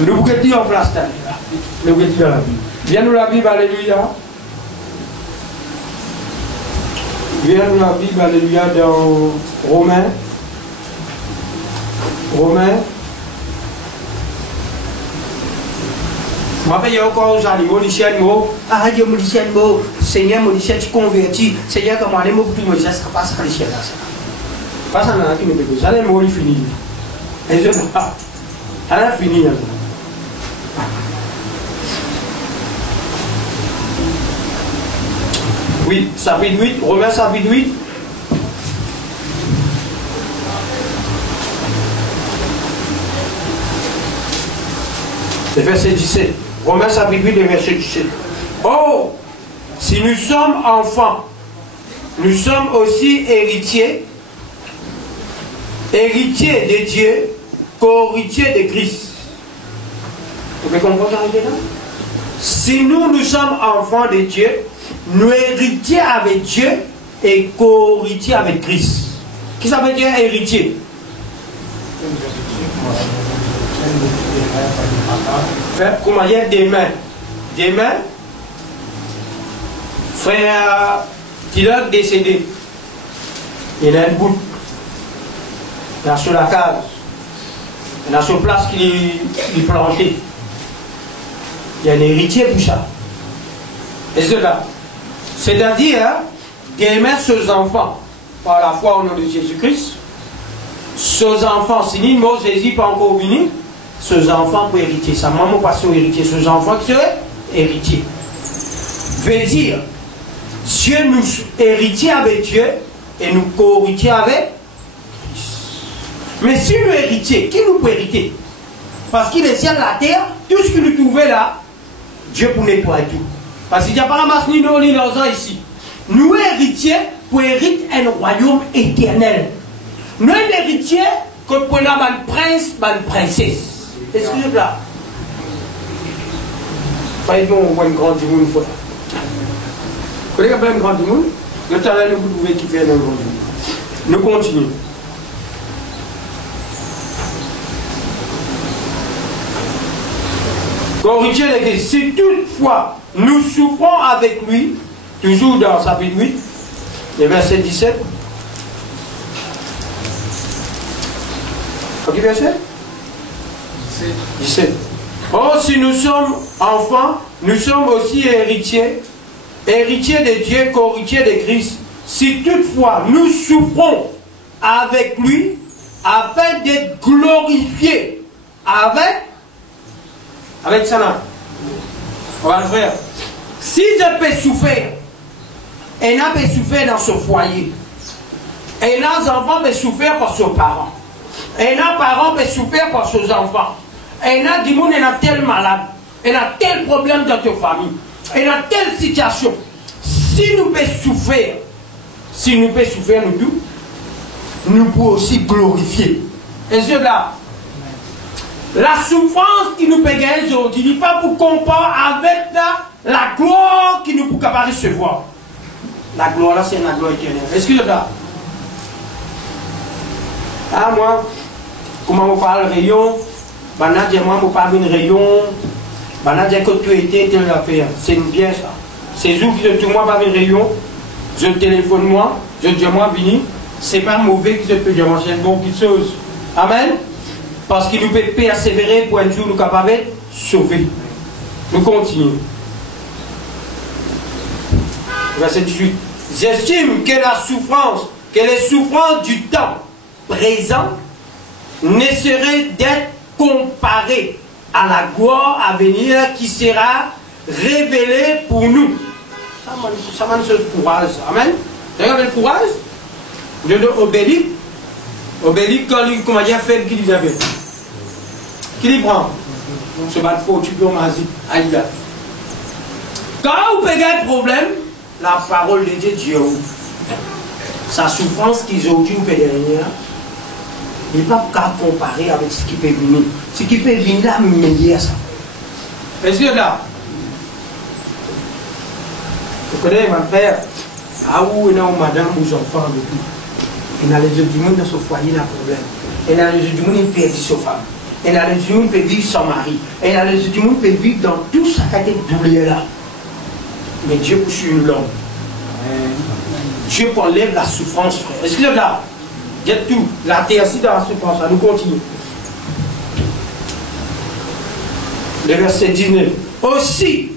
Nous vous dire en place. Nous vous dire dans la Bible. Viens nous la Bible, alléluia. Viens nous la Bible, alléluia, dans Romains. Romains. Je m'appelle encore aux animaux, ah, Dieu, Seigneur, tu convertis. Seigneur, comment les mots pour tout, ça sera pas ça, les chiens là. Pas ça, qui nous fait ça, les mots, ils finissent. Et je ne pas. Elle a fini. Oui, chapitre 8, Romains chapitre 8. Le verset 17. Romains chapitre 8, le verset 17. Oh, si nous sommes enfants, nous sommes aussi héritiers, héritiers de Dieu, co-héritiers de Christ. Vous pouvez comprendre là? Si nous sommes enfants de Dieu, nous héritiers avec Dieu et co-héritiers avec Christ. Qui ça veut dire héritier? Comment dire des mains? Des mains? Frère Tilak décédé. Il a une bout. Il a sur la case. Il a sur place qu'il est planté. Il y a un héritier pour ça. Et cela. C'est-à-dire, d'aimer ses enfants par la foi au nom de Jésus-Christ. Ses enfants, si ni mot Jésus pas encore venu, ses enfants pour hériter. Sa maman pas son héritier, ses enfants qui seraient héritiers. Veut dire, Dieu nous héritiers avec Dieu et nous co-héritiers avec Christ. Mais si nous héritiers, qui nous peut hériter? Parce qu'il est ciel, la terre, tout ce que nous trouvons là, Dieu pour nettoyer tout. Parce qu'il n'y a pas ramassé ni nos ni leurs ici. Nous héritiers pour hériter un royaume éternel. Nous héritiers que pour la prince, une princesse. Excusez-moi là. Pas on voit une grande monde une fois. Vous connaissez pas une grande monde? Le temps là, vous pouvez qui fait un grand monde. Nous continuons. Corrigez les Christ. Si toutefois nous souffrons avec lui, toujours dans chapitre 8, le verset 17. Ok, verset 17. Oh, si nous sommes enfants, nous sommes aussi héritiers, héritiers de Dieu, co-héritiers de Christ. Si toutefois nous souffrons avec lui, afin d'être glorifiés avec ça là. On va le faire. Si je peux souffrir, et n'a pas souffert dans son foyer, et n'a enfants peut souffrir par ses parents, et n'a parents peut souffrir par ses enfants, et n'a du monde, et n'a tel malade, et n'a tel problème dans ta famille, et n'a telle situation. Si nous pouvons souffrir, nous tous, nous pouvons aussi glorifier. Et c'est là. La souffrance qui nous peut gagner aujourd'hui, il n'est pas pour comparer avec la gloire qui nous peut recevoir. La gloire là, c'est la gloire éternelle. Excusez-moi. Ah, moi, comment on parle rayon, moi, on parle de rayon, que tu étais, telle affaire. C'est bien ça. C'est où que tout moi parle de rayon, je téléphone moi, je dis moi, vini, c'est pas mauvais que je peux dire, c'est une bonne chose. Amen. Parce qu'il nous peut persévérer pour un jour nous capables de sauver. Nous continuons. Verset 18. J'estime que les souffrances du temps présent ne seraient d'être comparées à la gloire à venir qui sera révélée pour nous. Ça m'a donné le courage. Amen. Regardez le courage. Je donne Obélique. Obélique, quand il comment dire fait qu'il avait. Qui lui prend? Se bat pour tu peux m'azier. Aïe. Quand vous payez un problème, la parole de Dieu Dieu. Sa souffrance qu'ils ont eu derrière, il n'est pas qu'à comparer avec ce qui peut venir. Ce qui peut venir là, meilleur ça. Est-ce que là? Vous connaissez ma frère? Ah où est là madame ou enfants depuis? Il y a les autres du monde dans ce foyer, il y a un problème. Il y a les autres du monde qui perdent sa femme. Et il y a des gens qui peuvent vivre sans mari. Et il y a des gens qui peuvent vivre dans tout ça qui a été douleur là. Mais Dieu pousse une langue. Dieu enlève la souffrance, frère. Excusez-moi. Dites tout. La terre, si dans la souffrance, nous continuons. Le verset 19. Aussi,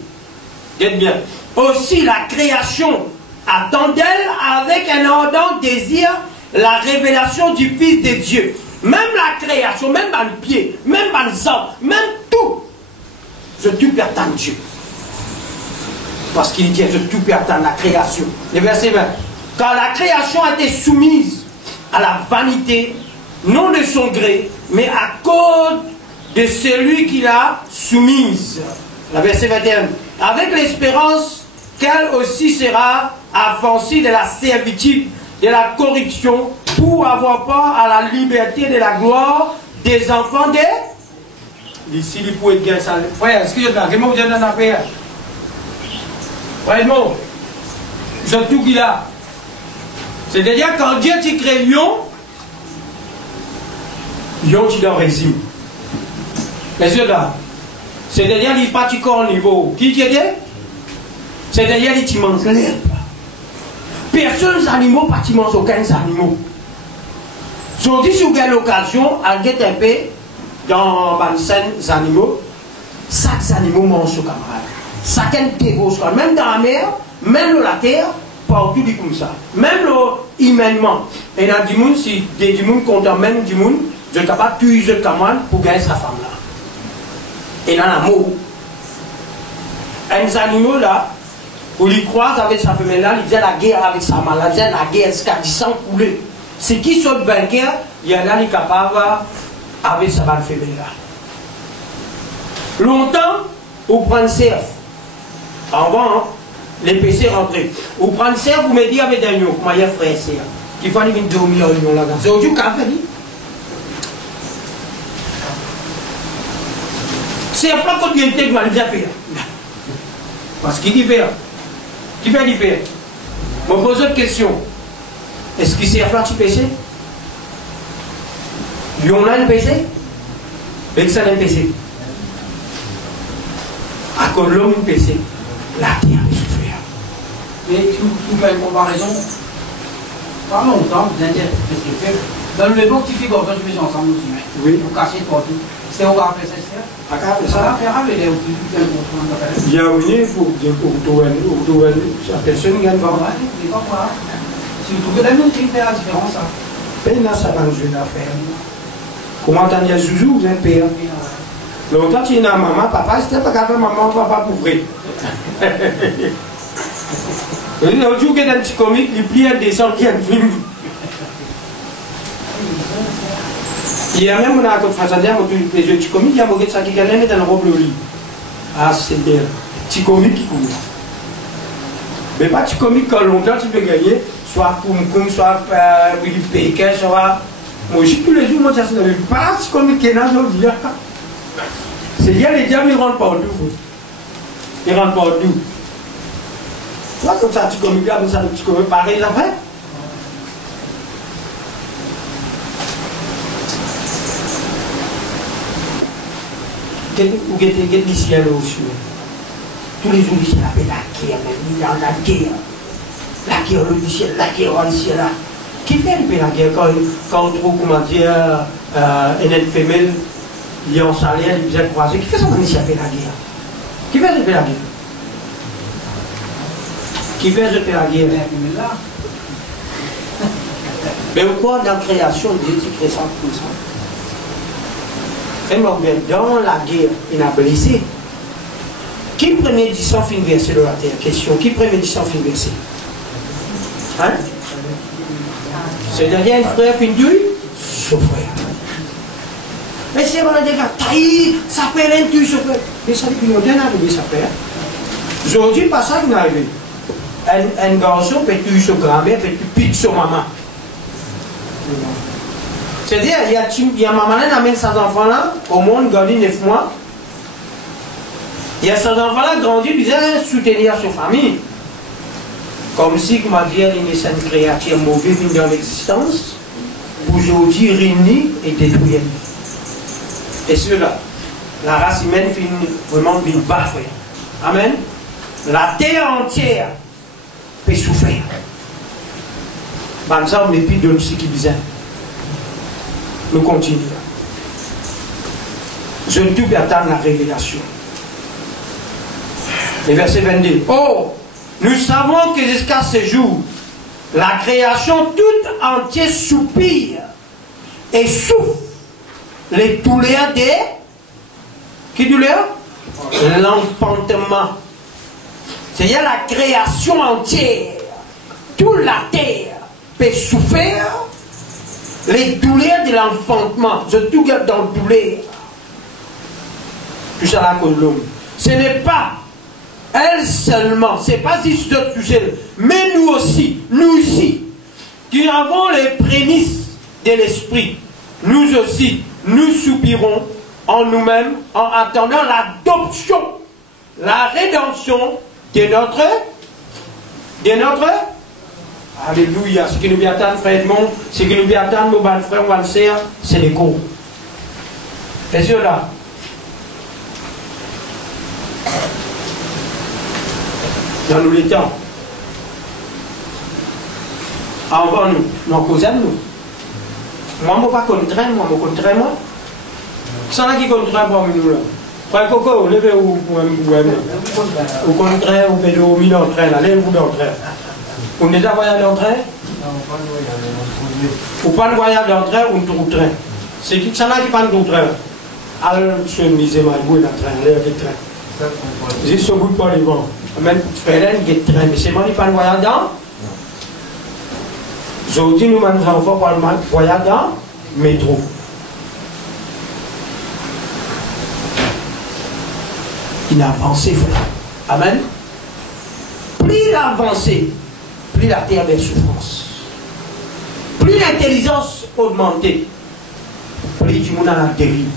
dites bien, aussi la création attend d'elle avec un ardent désir la révélation du Fils de Dieu. Même la création, même dans le pied, même dans le sang, même tout. Tout pertend à Dieu. Parce qu'il dit que tout pertend à la création. Le verset 20. Car la création a été soumise à la vanité, non de son gré, mais à cause de celui qui l'a soumise. Le verset 21. Avec l'espérance qu'elle aussi sera affranchie de la servitude, de la corruption, pour avoir part à la liberté de la gloire des enfants de... D'ici, il peut être bien ça. Frère, excusez-moi, comment vous êtes dans la paix? Frère, non. C'est tout qu'il a. C'est-à-dire, quand Dieu t'y crée lion, lion, tu dois résimer. Excusez-moi. C'est-à-dire, il n'est pas du corps au niveau. Qui tu étais? C'est-à-dire, il mange l'herbe. Personne des animaux, pas tu manges aucun animaux. Si on dit si vous avez l'occasion, à guetter un peu dans les animaux, chaque animal mange son camarade. Chacun dégage, même dans la mer, même dans la terre, partout dit comme ça. Même humainement. Et dans du monde, si des gens comptent même du monde, je ne peux pas tuer le camarade pour gagner sa femme là. Et dans l'amour, un animal là, où il croise avec sa femelle là, il vient la guerre avec sa maladie, il vient la guerre jusqu'à 10 ans couler. C'est qui sont vainqueurs, il y a là, il est capable avec sa belle femelle là. Longtemps, vous prenez cerf. Avant, hein, les PC rentrés. Vous prenez cerf, vous me dites avec des lions, comment il y a frère cerf. Qui font les dormir en lion là-dedans. C'est aujourd'hui qu'a fait. Cerf là, quand il intègre, il vient faire. Parce qu'il dit faire. Qui fait l'hyper? Je me pose une question. Est-ce qu'il s'est fait un péché? Il y en a un péché? Et ça a un péché. À cause de l'homme, un péché. La terre a souffert. Mais tu fais une comparaison. Pas longtemps, vous inquiétez. Dans l'époque, tu fais comme ça, tu fais ensemble aussi. Oui. Vous cachez partout. C'est où on va faire ça? Ça va faire avec les outils. Il y a une pour la personne gagne pas. Si vous trouvez des outils, fait la différence. Et là, ça va nous jouer d'affaires. Comment t'as dit à Zouzou, vous êtes père? Longtemps, tu es là, maman, papa, c'était pas grave, maman, papa, pour vrai. L'autre jour, il y a un petit comique, il plie un descend qui a un film. Il y a même un autre français, les petits comiques, il y a un ça qui gagne dans le robe le lit. Ah, c'est bien. Petit comique qui court. Mais pas petit comique quand longtemps tu peux gagner, soit Koum, soit Willy Pékin, soit. Moi, je suis tous les jours, moi, ça se lève. Pas petit comique qui est là, je dis. C'est bien, les diables, ils rentrent partout. Ils rentrent partout. Soit comme ça, petit comique là, comme ça, petit comique pareil après. Ou get ici à l'eau. Tous les jours, ici, on appelle la guerre, même. Il y a la guerre. La guerre au ciel, la guerre au ciel là. Qui fait la guerre quand on trouve, comment dire, une femelle, il est en salaire, il vient croiser. Qui fait ça quand il appelle la guerre? Qui fait la guerre? Qui fait la guerre? Mais pourquoi dans la création, Dieu crée ça comme ça? Et dans la guerre, il a blessé. Qui premier dit sans fin verset de la terre? Question. Qui premier dit sans fin verset? Hein? C'est-à-dire un frère fin d'huile? Son frère. Mais c'est vrai, des gars, taï, ça fait rien tu ce frère. Mais ça dit qu'il y a bien arrivé, ça fait. Aujourd'hui, pas ça qui est arrivé. Un garçon peut tuer son grand-mère, peut tuer son maman. C'est-à-dire, il y a maman qui amène ses enfants-là, au monde, grandi 9 mois. Il y a ces enfants-là grandi, ils viennent soutenir sa famille. Comme si, comment dire, il est une créature mauvaise dans l'existence, aujourd'hui réunie et détruite. Et cela, la race humaine finit vraiment d'une bas, frère. Amen. La terre entière peut souffrir. Par exemple, l'épi de ce qui disait. Nous continuons. Je ne peux attendre la révélation. Le verset 22. Oh, nous savons que jusqu'à ce jour, la création toute entière soupire et souffre les douleurs des... Qui douleur? L'enfantement. C'est-à-dire la création entière, toute la terre peut souffrir les douleurs de l'enfantement. Je tout garde dans le douleur. Tout ça là que l'homme. Ce n'est pas elle seulement, c'est pas juste de toucher, mais nous aussi, qui avons les prémices de l'esprit, nous aussi, nous soupirons en nous-mêmes en attendant l'adoption, la rédemption de notre alléluia. Ce qui nous vient attendre, frère Edmond, ce qui nous vient attendre, nos bons frères, nos sœurs, c'est les cours. Et cela. Dans nous les temps. Avant nous, nous causons nous. Moi, je ne pas contraindre, moi, je contraindre moi. C'est là qui contraint pour nous là. Frère Coco, levez-vous pour au contraire, vous faites au milieu d'entrain, là, levez-vous d'entrain. Vous n'êtes pas voyage d'entrain? Vous pas de voyage d'entrain ou de train? C'est qui ça là qui parle de train? Alors, je me disais, ma bouille d'entrain, levez le train. Juste au bout de pas les vents. Même frère, il y a train, mais c'est moi qui parle de voyage dans. Aujourd'hui, nous, nos enfants parlent de voyage dans métro. Il a avancé, frère. Amen. Plus il a avancé, plus la terre est souffrance. Plus l'intelligence augmentée, plus du monde a la dérive.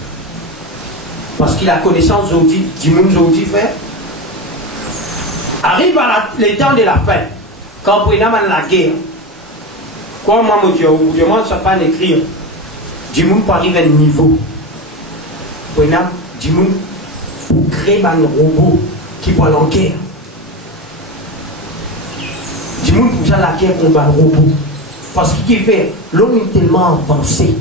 Parce qu'il a connaissance du monde aujourd'hui, frère. Arrive à les temps de la fin, quand on a la guerre, quoi moi me dis, moi ça pas écrire, du monde pour arriver à un niveau. On a du monde pour créer un robot qui va en guerre. Du monde pour ça la guerre contre un robot. Parce qu'il fait, l'homme est tellement avancé.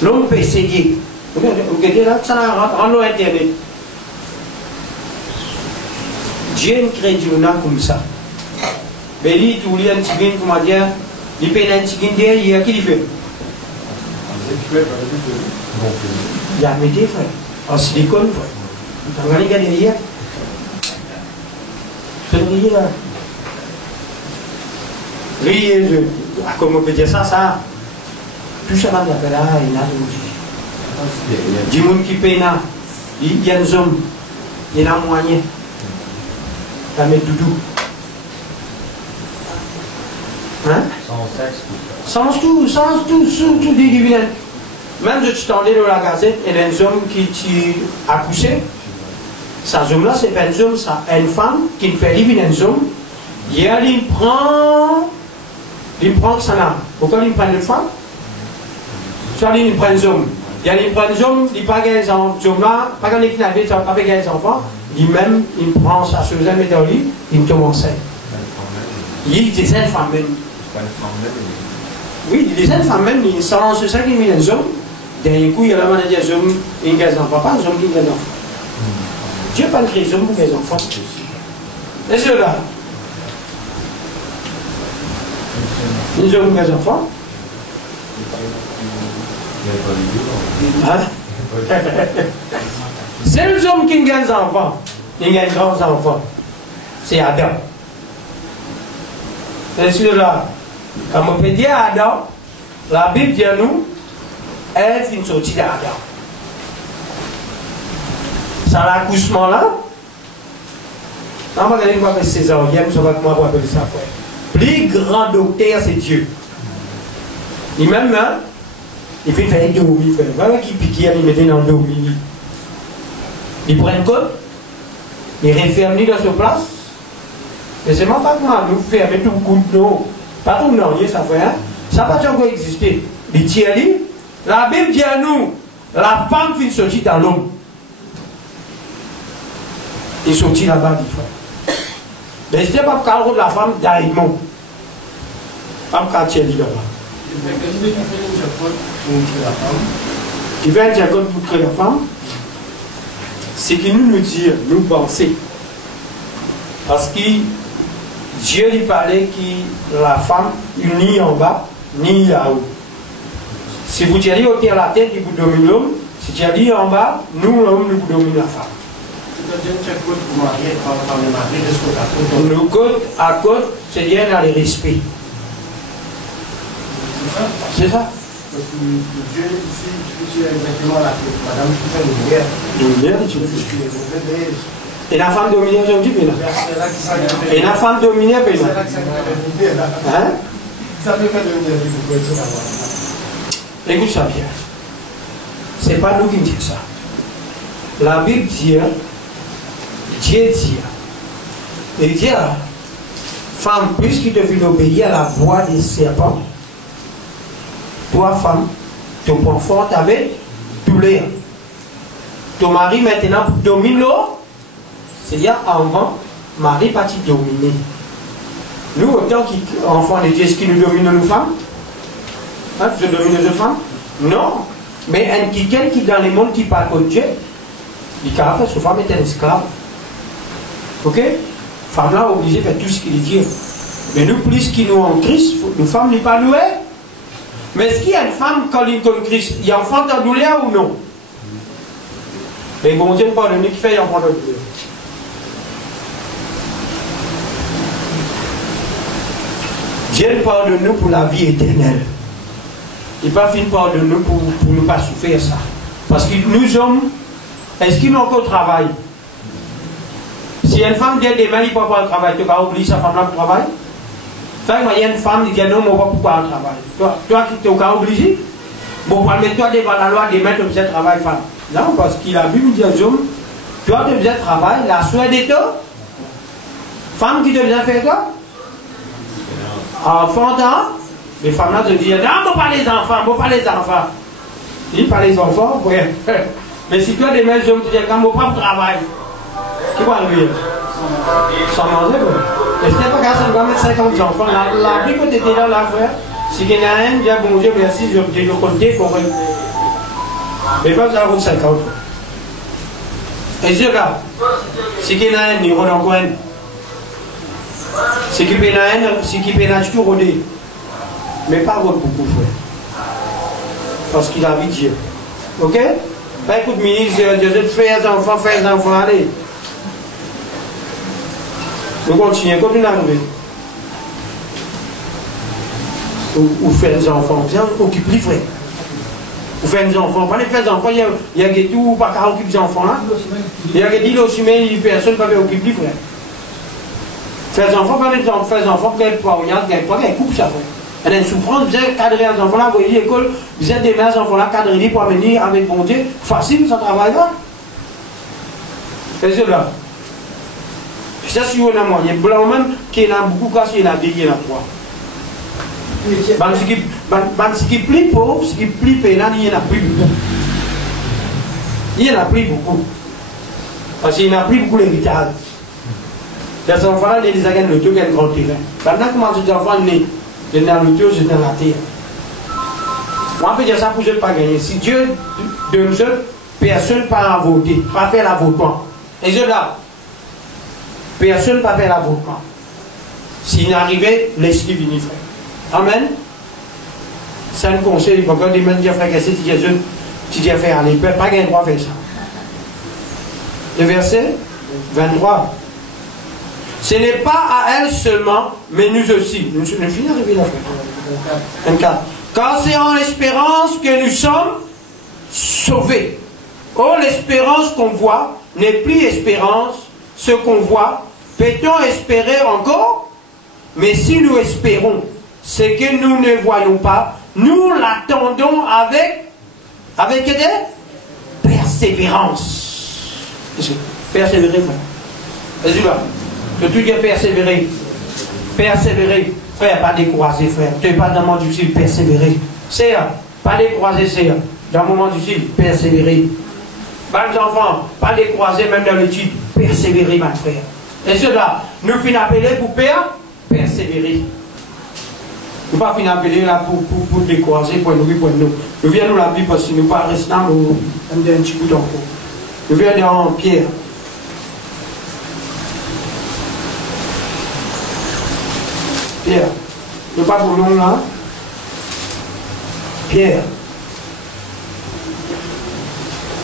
L'homme peut essayer. Vous regardez là, ça rend Internet. Dieu crée du monde comme ça. Mais lui, tu lis un petit peu, comment dire, il paye un petit peu derrière, qui il fait? Il y a mes deux frères, en silicone, frère. Vous regardez derrière. C'est le là. Lui, comme on peut dire ça, tout ça va là, il a du monde qui paye là, il y a des hommes, il y a un moyen. Ça met doudou. Hein? Sans tout des dividendes. Même je t'entendais dans la gazette, il y a un homme qui a poussé. Sa homme là, c'est pas un homme, c'est une femme qui fait vivre un homme. Hier, il prend sa âme. Pourquoi il prend une femme? Soit il prend un homme. Il prend un homme, il pas gagner un homme là, pas gagner qu'il n'avait pas gagner des enfants. Lui-même, il prend sa chose, il met dans le lit, il tombe enceinte. Il dit des femmes même. Oui, il dit des femmes même, il s'en lance ça qui met un homme. D'un coup, il y a la maladie des hommes, il gagne des enfants, pas des hommes qui gagnent des enfants. Dieu n'a pas créé des hommes pour des enfants. Et cela. Les hommes pour des enfants. Hein? C'est les hommes qui gagnent des enfants. Ils gagnent des grands enfants. C'est Adam. Et cela. Comme on peut dire à Adam, la Bible dit à nous, elle est une sortie d'Adam. Ça l'accouchement là. On va regarder quoi c'est ça. Je vais comment appeler ça. Plus grand docteur, c'est Dieu. Lui-même, hein, il fait faire des dos. Il fait. Voilà qui pique, il met dans le dos. Il prend une côte, il referme dans sa place. Et c'est même pas comment nous fermer tout le coup de dos. Pas tout non, ça fait. Hein? Ça n'a pas encore existé. Les tiers, la Bible dit à nous, la femme finit sortir dans l'homme. Il sortit là-bas, dit frère. Mais c'était pas le de la femme d'Aïmon. Pas le tiers là-bas. Qui fait un diacone pour créer la femme, c'est qu'il nous dit, nous penser. Parce que Dieu lui parlait que la femme, ni en bas, ni là-haut. Si vous tirez au terre la tête, il vous domine l'homme. Si tu dis en bas, nous, l'homme, nous domine la femme. Le côte à côte, c'est bien dans le respect. C'est ça. Parce que Dieu, ici, tu dis exactement la tête. Madame, tu fais une lumière. Tu fais. Et la femme dominée aujourd'hui, bien. Et la femme dominée, bien. Hein? Ça peut faire de lumière. Écoute ça bien. C'est pas nous qui disons ça. La Bible dit, Dieu dit, et dit, femme, puisqu'il devait obéir à la voix des serpents, toi, femme, ton point fort avec douleur. Ton mari maintenant domine l'eau, c'est-à-dire avant, mari parti dominer. Nous, autant qu'enfants de Dieu, est-ce qu'il nous domine nos femmes? Hein, tu domines les femmes? Non. Mais quelqu'un qui dans le monde qui parle de Dieu, il dit que sa femme est un esclave. Ok? Femme là obligée de faire tout ce qu'il dit. Mais nous, plus qu'il nous en Christ, nous femmes n'est pas louées. Mais est-ce qu'il y a une femme quand il connaît Christ, il y a un enfant de douleur ou non? Mais bon Dieu ne parle de qui fait un enfant de douleur. Dieu parle de nous pour la vie éternelle. Il ne parle pas de nous pour ne pas souffrir ça. Parce que nous hommes, est-ce qu'ils n'ont encore travail? Si une femme dit demain, il ne peut pas le travail, tu vas oublier sa femme là pour travail? Il y a une femme qui dit non, mais on va pourquoi le travail? Toi qui t'es au cas obligé? Bon, mais toi devant la loi, demain, tu faisais travail femme. Non, parce qu'il a vu, il dit aux hommes, toi tu faisais travail, la soie des toi? Femme qui devait faire quoi? Enfantin, les femmes là te disent non, pas les enfants, pas les enfants. Ils pas les enfants, oui. Mais si toi, des mêmes hommes, tu dis quand mon propre travail, qui va le dire? Sans manger, quoi. Et ce n'est pas qu'à ça, on va mettre 50 enfants. La vie que tu étais là, frère, si il y en a un, bien bon Dieu, merci, je vais compter pour eux. Mais pas ça, route 50. Et je là, si il y en a un, il y en a encore un. Si qui pénage tout rodé. Mais pas votre beaucoup, frère. Parce qu'il a vu Dieu. Ok? Ben écoute, ministre, Dieu, fais les enfants, allez. Nous continuons, continuons à arriver. Ou faire des enfants, occupe les frères. Ou faire des enfants, pas les faire des enfants, il y a des tout, pas qu'à occuper des enfants là. Il y a des dit, les personnes ne peuvent pas occuper les frères. Faire des enfants, pas les enfants, faire des enfants, qu'elles pas qu'elles coupent ça. Elle a une souffrance, vous êtes cadré les enfants là, vous voyez l'école, vous êtes des mères enfants là, cadrés pour amener avec bon Dieu, facile, ça travaille là. Et c'est là. C'est ça, si on a moyen. Blanc même, qui en a beaucoup, quand il y en a deux, il y en a trois. Ce qui est plus pauvre, ce qui est plus pénal, il y en a plus beaucoup. Il y en a plus beaucoup. Parce qu'il y en a plus beaucoup l'héritage. Les enfants-là, ils les gagnent le tour, ils gagnent le grand terrain. Maintenant, comment ces enfants nés, ils sont dans le tour, ils sont dans la terre. Moi, on peut dire ça pour ne pas gagner. Si Dieu donne seul, personne ne peut en voter, pas faire l'avortement. Et je là, personne ne peut faire l'avortement. S'il n'arrivait, laisse-le venir, frère. Amen. C'est un conseil, il faut que des gens disent, frère, qu'est-ce que tu dis à faire? Ils ne peuvent pas gagner le droit de faire ça. Le verset 23. Ce n'est pas à elle seulement, mais nous aussi. Nous finissons d'arriver là, frère. 24. Car c'est en espérance que nous sommes sauvés. Oh, l'espérance qu'on voit n'est plus espérance. Ce qu'on voit, peut-on espérer encore? Mais si nous espérons ce que nous ne voyons pas, nous l'attendons avec des persévérance. Persévérer, frère. Vas-y là. Que tu dis persévérer. Persévérer. Frère, pas décourager, frère. Tu n'es pas dans le moment difficile, persévérer. C'est pas décourager, c'est dans le moment difficile, persévérer. Les enfants, pas décourager, même dans l'étude, persévérer, ma frère. Et cela, nous finissons appeler pour persévérer. Nous ne pas finir appeler là pour décourager, pour nous, pour nous. Nous venons la Bible parce que nous ne pas rester dans un petit bout d'enfant. Nous venons dans Pierre. Pierre. Nous pas pour nous là. Pierre.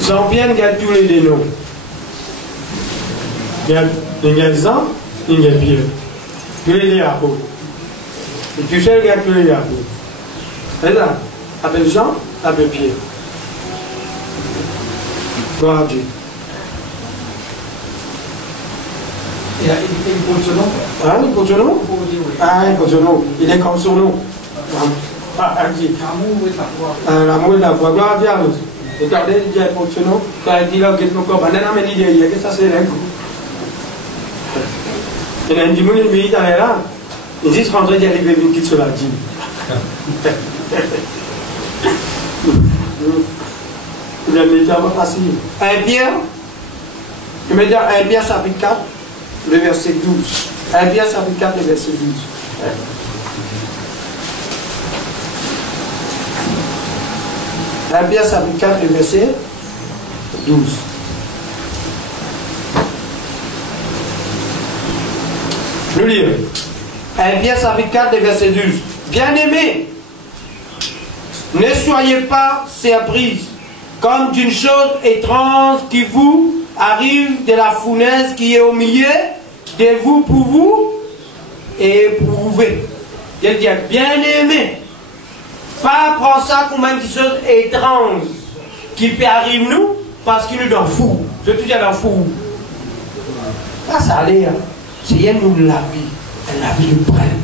Jean-Pierre, il y a tous les deux noms. Il y a Jean, il y a Pierre. Tous les deux apôtres. Et tu sais, il y a tous les deux apôtres. C'est ça. Appelle Jean, appelle Pierre. Gloire à Dieu. Il porte son nom. Ah, il porte son nom? Ah, il porte son nom. Il est comme son nom. L'amour et la foi. L'amour et la foi. Gloire à Dieu. Regardez, il porte son nom. Quand il dit là, il dit que ça c'est l'aigle. Il y a un dimanche, il dit là. Il dit rentrer, il y a des bébés qui sont là. Il y a des gens facile. 1 Pierre, je vais dire 1 Pierre chapitre 4, le verset 12. 1 Pierre chapitre 4, le verset 12. 1 Pierre chapitre 4, le verset 12. Nous lire. 1 Pierre chapitre 4, le verset 12. Bien-aimés, ne soyez pas surpris comme d'une chose étrange qui vous arrive de la fournaise qui est au milieu de vous pour vous éprouver. Il dit bien-aimés, pas prendre ça comme une chose étrange qui peut arriver nous parce qu'il est dans le fou. Je te dis dans le fou. Là, ça allait. C'est nous la vie de brève.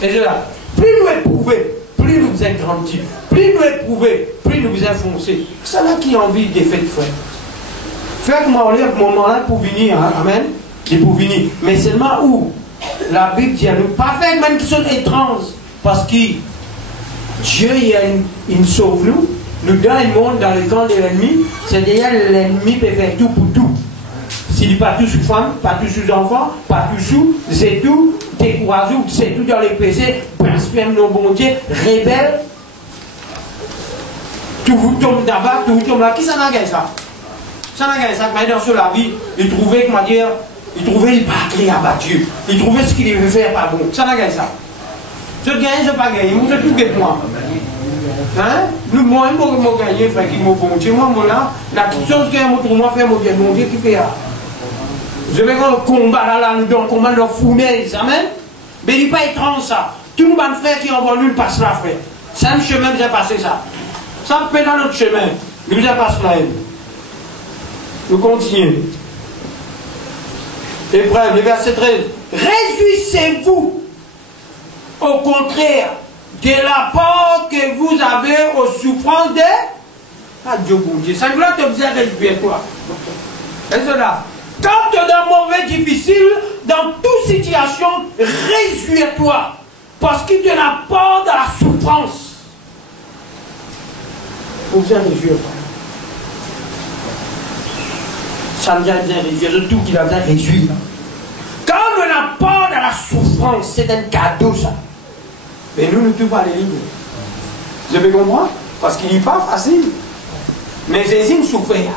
Et je là, plus nous éprouvons, plus nous agrandissons, plus nous éprouvons, plus nous enfoncés. C'est là qui a envie de faire frère. Faire moi, au moment-là pour venir, hein, amen, et pour venir. Mais seulement où la Bible dit à nous, pas faire même quelque chose d'étrange, parce que Dieu, il sauve nous. Nous, dans le monde, dans le camp de l'ennemi, c'est-à-dire l'ennemi peut faire tout pour tout. S'il dit pas tout sur femme, pas tout sur enfants, pas tout sous, c'est tout, découragé, c'est tout dans les péchés, blasphème nos bon Dieu, rebelle. Tout vous tombe d'abord, tout vous tombe là. Qui ça n'a gagné ça? Ça n'a gagné ça. Mais dans la vie, il trouvait, comment dire, il trouvait le patrie abattu. Il trouvait ce qu'il devait faire pas bon. Ça n'a gagné ça. Je gagne, je pas gagné. Moi, je tout gagne moi. Hein? Nous, moi, je gagne, frère, qui m'a bon Dieu. Moi, là, la chose que moi fait, mon Dieu, qui fait ça. Je vais voir le combat là, dans le combat de la fournaise, amen. Mais il n'est pas étrange ça. Tous nos bons frères qui envoient nous passent là, frère. C'est un chemin nous a passé ça. Ça peut dans notre chemin. Nous a passé là. Nous continuons. Épreuve, le verset 13. Réjouissez-vous, au contraire, de la part que vous avez aux souffrances de. Ah Dieu bon Dieu, ça doit te dire réjouir toi. Et cela. Quand tu es dans un moment difficile, dans toute situation, réjouis-toi. Parce qu'il te n'a pas de la souffrance. Vous bien réjouir. Ça me vient bien réjouir. De tout qu'il a bien réjouir. Quand on n'a pas de la souffrance, c'est un cadeau ça. Mais nous ne pouvons pas les livrer. Vous avez compris? Parce qu'il n'est pas facile. Mais Jésus nous souffert.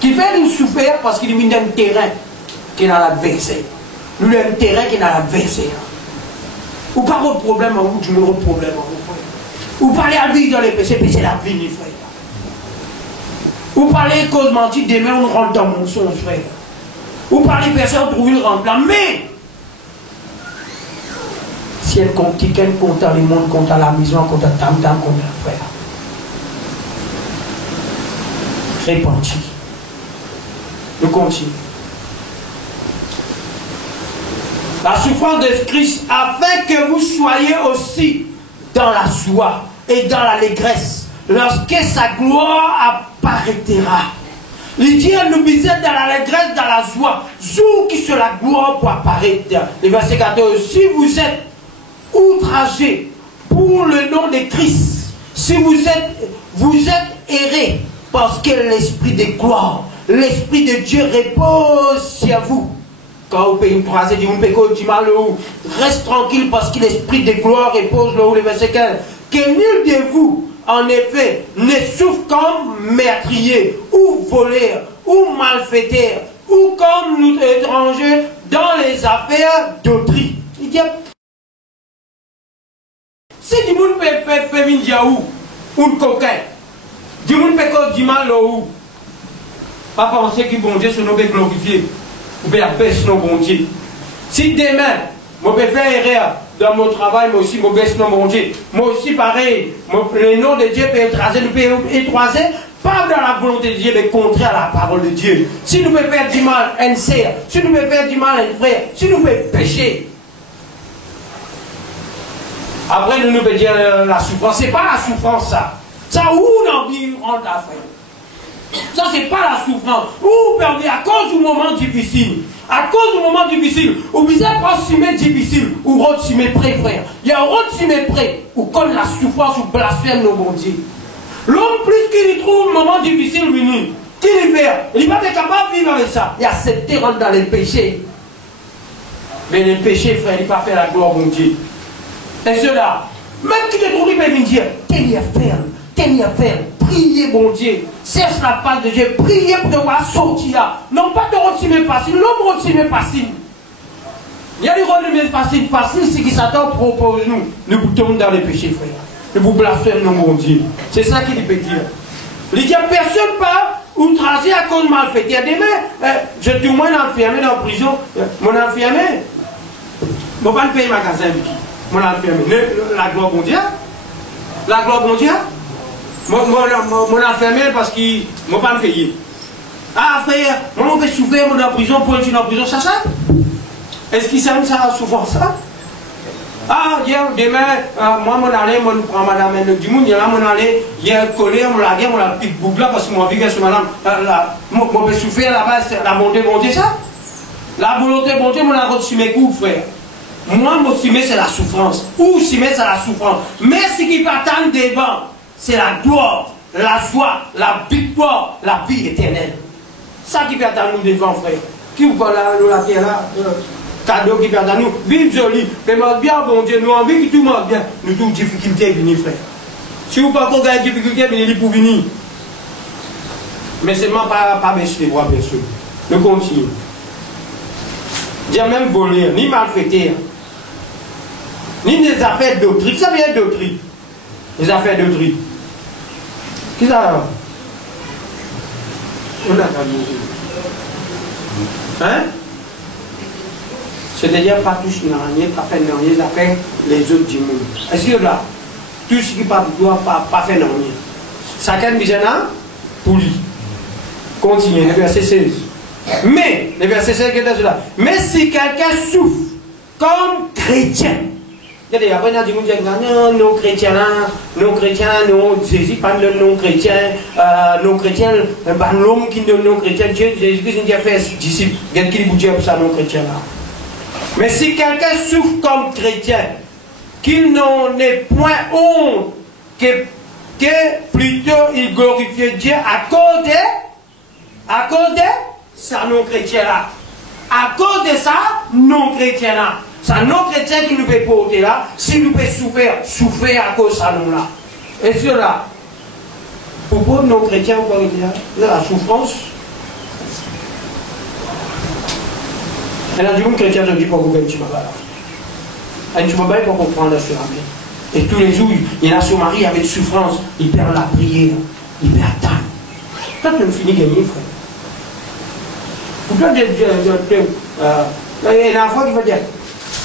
Qui fait nous souffrir parce qu'il est mis dans un terrain qui est dans l'adversaire. Nous avons un terrain qui est dans l'adversaire. Ou pas votre problème en vous, tu me votre problème en vous, frère. Ou parler à vie dans les péchés, péché la vie, mes frères. Ou parler cause mentie, demain on rentre dans mon son, frère. Ou parler personne, on trouve une rentre là. Mais, si elle compte, quelqu'un compte dans le monde, compte à la maison, compte à tam-tam, compte à frère. Répandu. Nous continuons. La souffrance de Christ afin que vous soyez aussi dans la joie et dans l'allégresse lorsque sa gloire apparaîtra. Il dit à nous miser dans l'allégresse, dans la joie, jour qui sera la gloire pour apparaître. Le verset 14, si vous êtes outragés pour le nom de Christ, si vous êtes errés, parce que l'esprit de gloire, l'esprit de Dieu repose sur vous. Quand vous payez une croisée, reste tranquille parce que l'esprit de gloire repose là où le verset 15. Que nul de vous, en effet, ne souffre comme meurtrier, ou voleur, ou malfaiteur, ou comme nous étrangers dans les affaires d'autrui. Il dit, si du monde peut venir où, ou coquin, du monde peut dire mal où, pas penser que bon Dieu se nomme glorifié, ou bien baisse nos bon Dieu. Si demain, je peux faire erreur dans mon travail, moi aussi, je baisse nos bon Dieu. Moi aussi, pareil, le nom de Dieu peut écraser, nous peut écraser, pas dans la volonté de Dieu, mais contraire à la parole de Dieu. Si nous pouvons faire du mal à un sœur, si nous pouvons faire du mal à un frère, si nous pouvons pécher, après nous pouvons dire la souffrance. Ce n'est pas la souffrance, ça. Ça, où on envie rendre la frère. Ça, c'est pas la souffrance. Ou perdu à cause du moment difficile. À cause du moment difficile. Ou vous êtes pas si difficile. Ou rôde si prêt, frère. Il y a un rôde si prêt. Ou comme la souffrance ou blasphème nos bon Dieu. L'homme, plus qu'il trouve un moment difficile, qu'il y fait, il va pas être capable de vivre avec ça. Il accepté rentrer dans les péchés. Mais les péchés, frère, il va pas faire la gloire, mon Dieu. Et cela, même qui te trouve, il peut me dire, qu'est-ce qu'il y a à faire? Priez, bon Dieu. Cherche la face de Dieu. Priez pour devoir sortir. Non pas de retirer facile. L'homme retire facile. Il y a des retirer facile. Facile, c'est qui Satan propose nous. Nous tombons dans les péchés, frère. Nous vous blasphémons, mon Dieu. C'est ça qu'il peut dire. Il dit, personne pas outragé à cause de malfaiteur. Demain, je suis moins enfermé dans la prison. Mon enfermé, je ne vais pas payer ma magasin. Mon enfermé. La gloire, mon Dieu. La gloire, mon Dieu. Mon enfermé parce qu'il ne m'a pas payé. Ah frère, moi je souffert dans la prison pour être dans la prison, ça. Est-ce qu'il s'aime ça souvent ça? Ah, hier, demain, moi, mon allé, moi, je prends madame du monde, il y a mon allé, il y a un collègue, on l'a dit, on l'a piqué boucle là, parce que moi, je suis madame, moi, je souffert là-bas, c'est la bonté, ça. La volonté, bonté, moi, la reçu mes coups, frère. Moi, mon cimé, c'est la souffrance. Ou cimé, c'est la souffrance. Mais ce qui m'attend devant, c'est la gloire, la joie, la victoire, la vie éternelle. Ça qui peut attendre nous devant, frère. Qui vous parle la terre là, cadeau qui peut attendre nous, vive joli, mais bien, bon Dieu, nous envie que tout marche bien. Nous avons des difficultés à venir, frère. Si vous ne pouvez pas des difficultés, venez pour venir. Mais seulement pas baisser les bras, bien sûr. Nous continuons. Dire même voler, ni malfaiteur, ni des affaires d'autrui. Ça vient d'autrui. Les affaires d'autrui. Qui ça? On a pas dit. Hein? C'est-à-dire pas touche rien, pas faire rien, les affaires les autres du monde. Est-ce que là, tout ce qui ne doit pas faire rien? Chacun de mes pour lui. Continuez, le verset 16. Mais, le verset 16 qui est là. Mais si quelqu'un souffre comme chrétien, après, on a dit, non, chrétiens, non, Jésus parle de non chrétiens, non chrétiens, l'homme qui donne non chrétien, Jésus-Christ a fait disciple, il y a qui vous dit ça, non chrétien là. Mais si quelqu'un souffre comme chrétien, qu'il n'en ait point honte, que plutôt il glorifie Dieu à cause de ça non chrétien là. À cause de ça, non chrétien là. Ça non chrétien qui nous peut porter là, si nous peut souffrir à cause de ça non là. Et cela, pourquoi non chrétiens encore la souffrance? Elle a dit, mon chrétien, je dis pas pourquoi tu m'as pas là. Tu m'as pas pour comprendre la soeur. Et tous les jours, il y a son mari avec souffrance, il perd la prière, il perd la table. Quand tu me finis de gagner, frère. Pourquoi la fois qui va dire,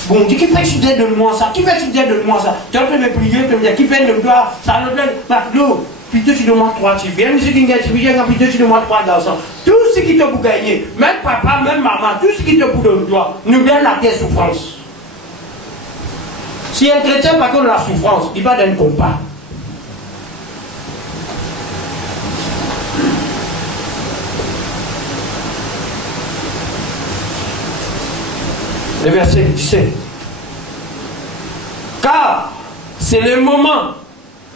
bon, qui fait que tu dis donne-moi ça? Qui fait que tu dis donne-moi ça? Tu peux me prier, tu me dire, qui fait de toi? Ça ne plaît pas. Plutôt tu demandes 3 tu viens, si tu viens, plutôt tu demandes 3 garçons. Tout ce qui te peut gagner, même papa, même maman, tout ce qui te peut donner toi, nous donne la terre souffrance. Si un chrétien par contre la souffrance, il va donner un compas. Le verset 17. Car c'est le moment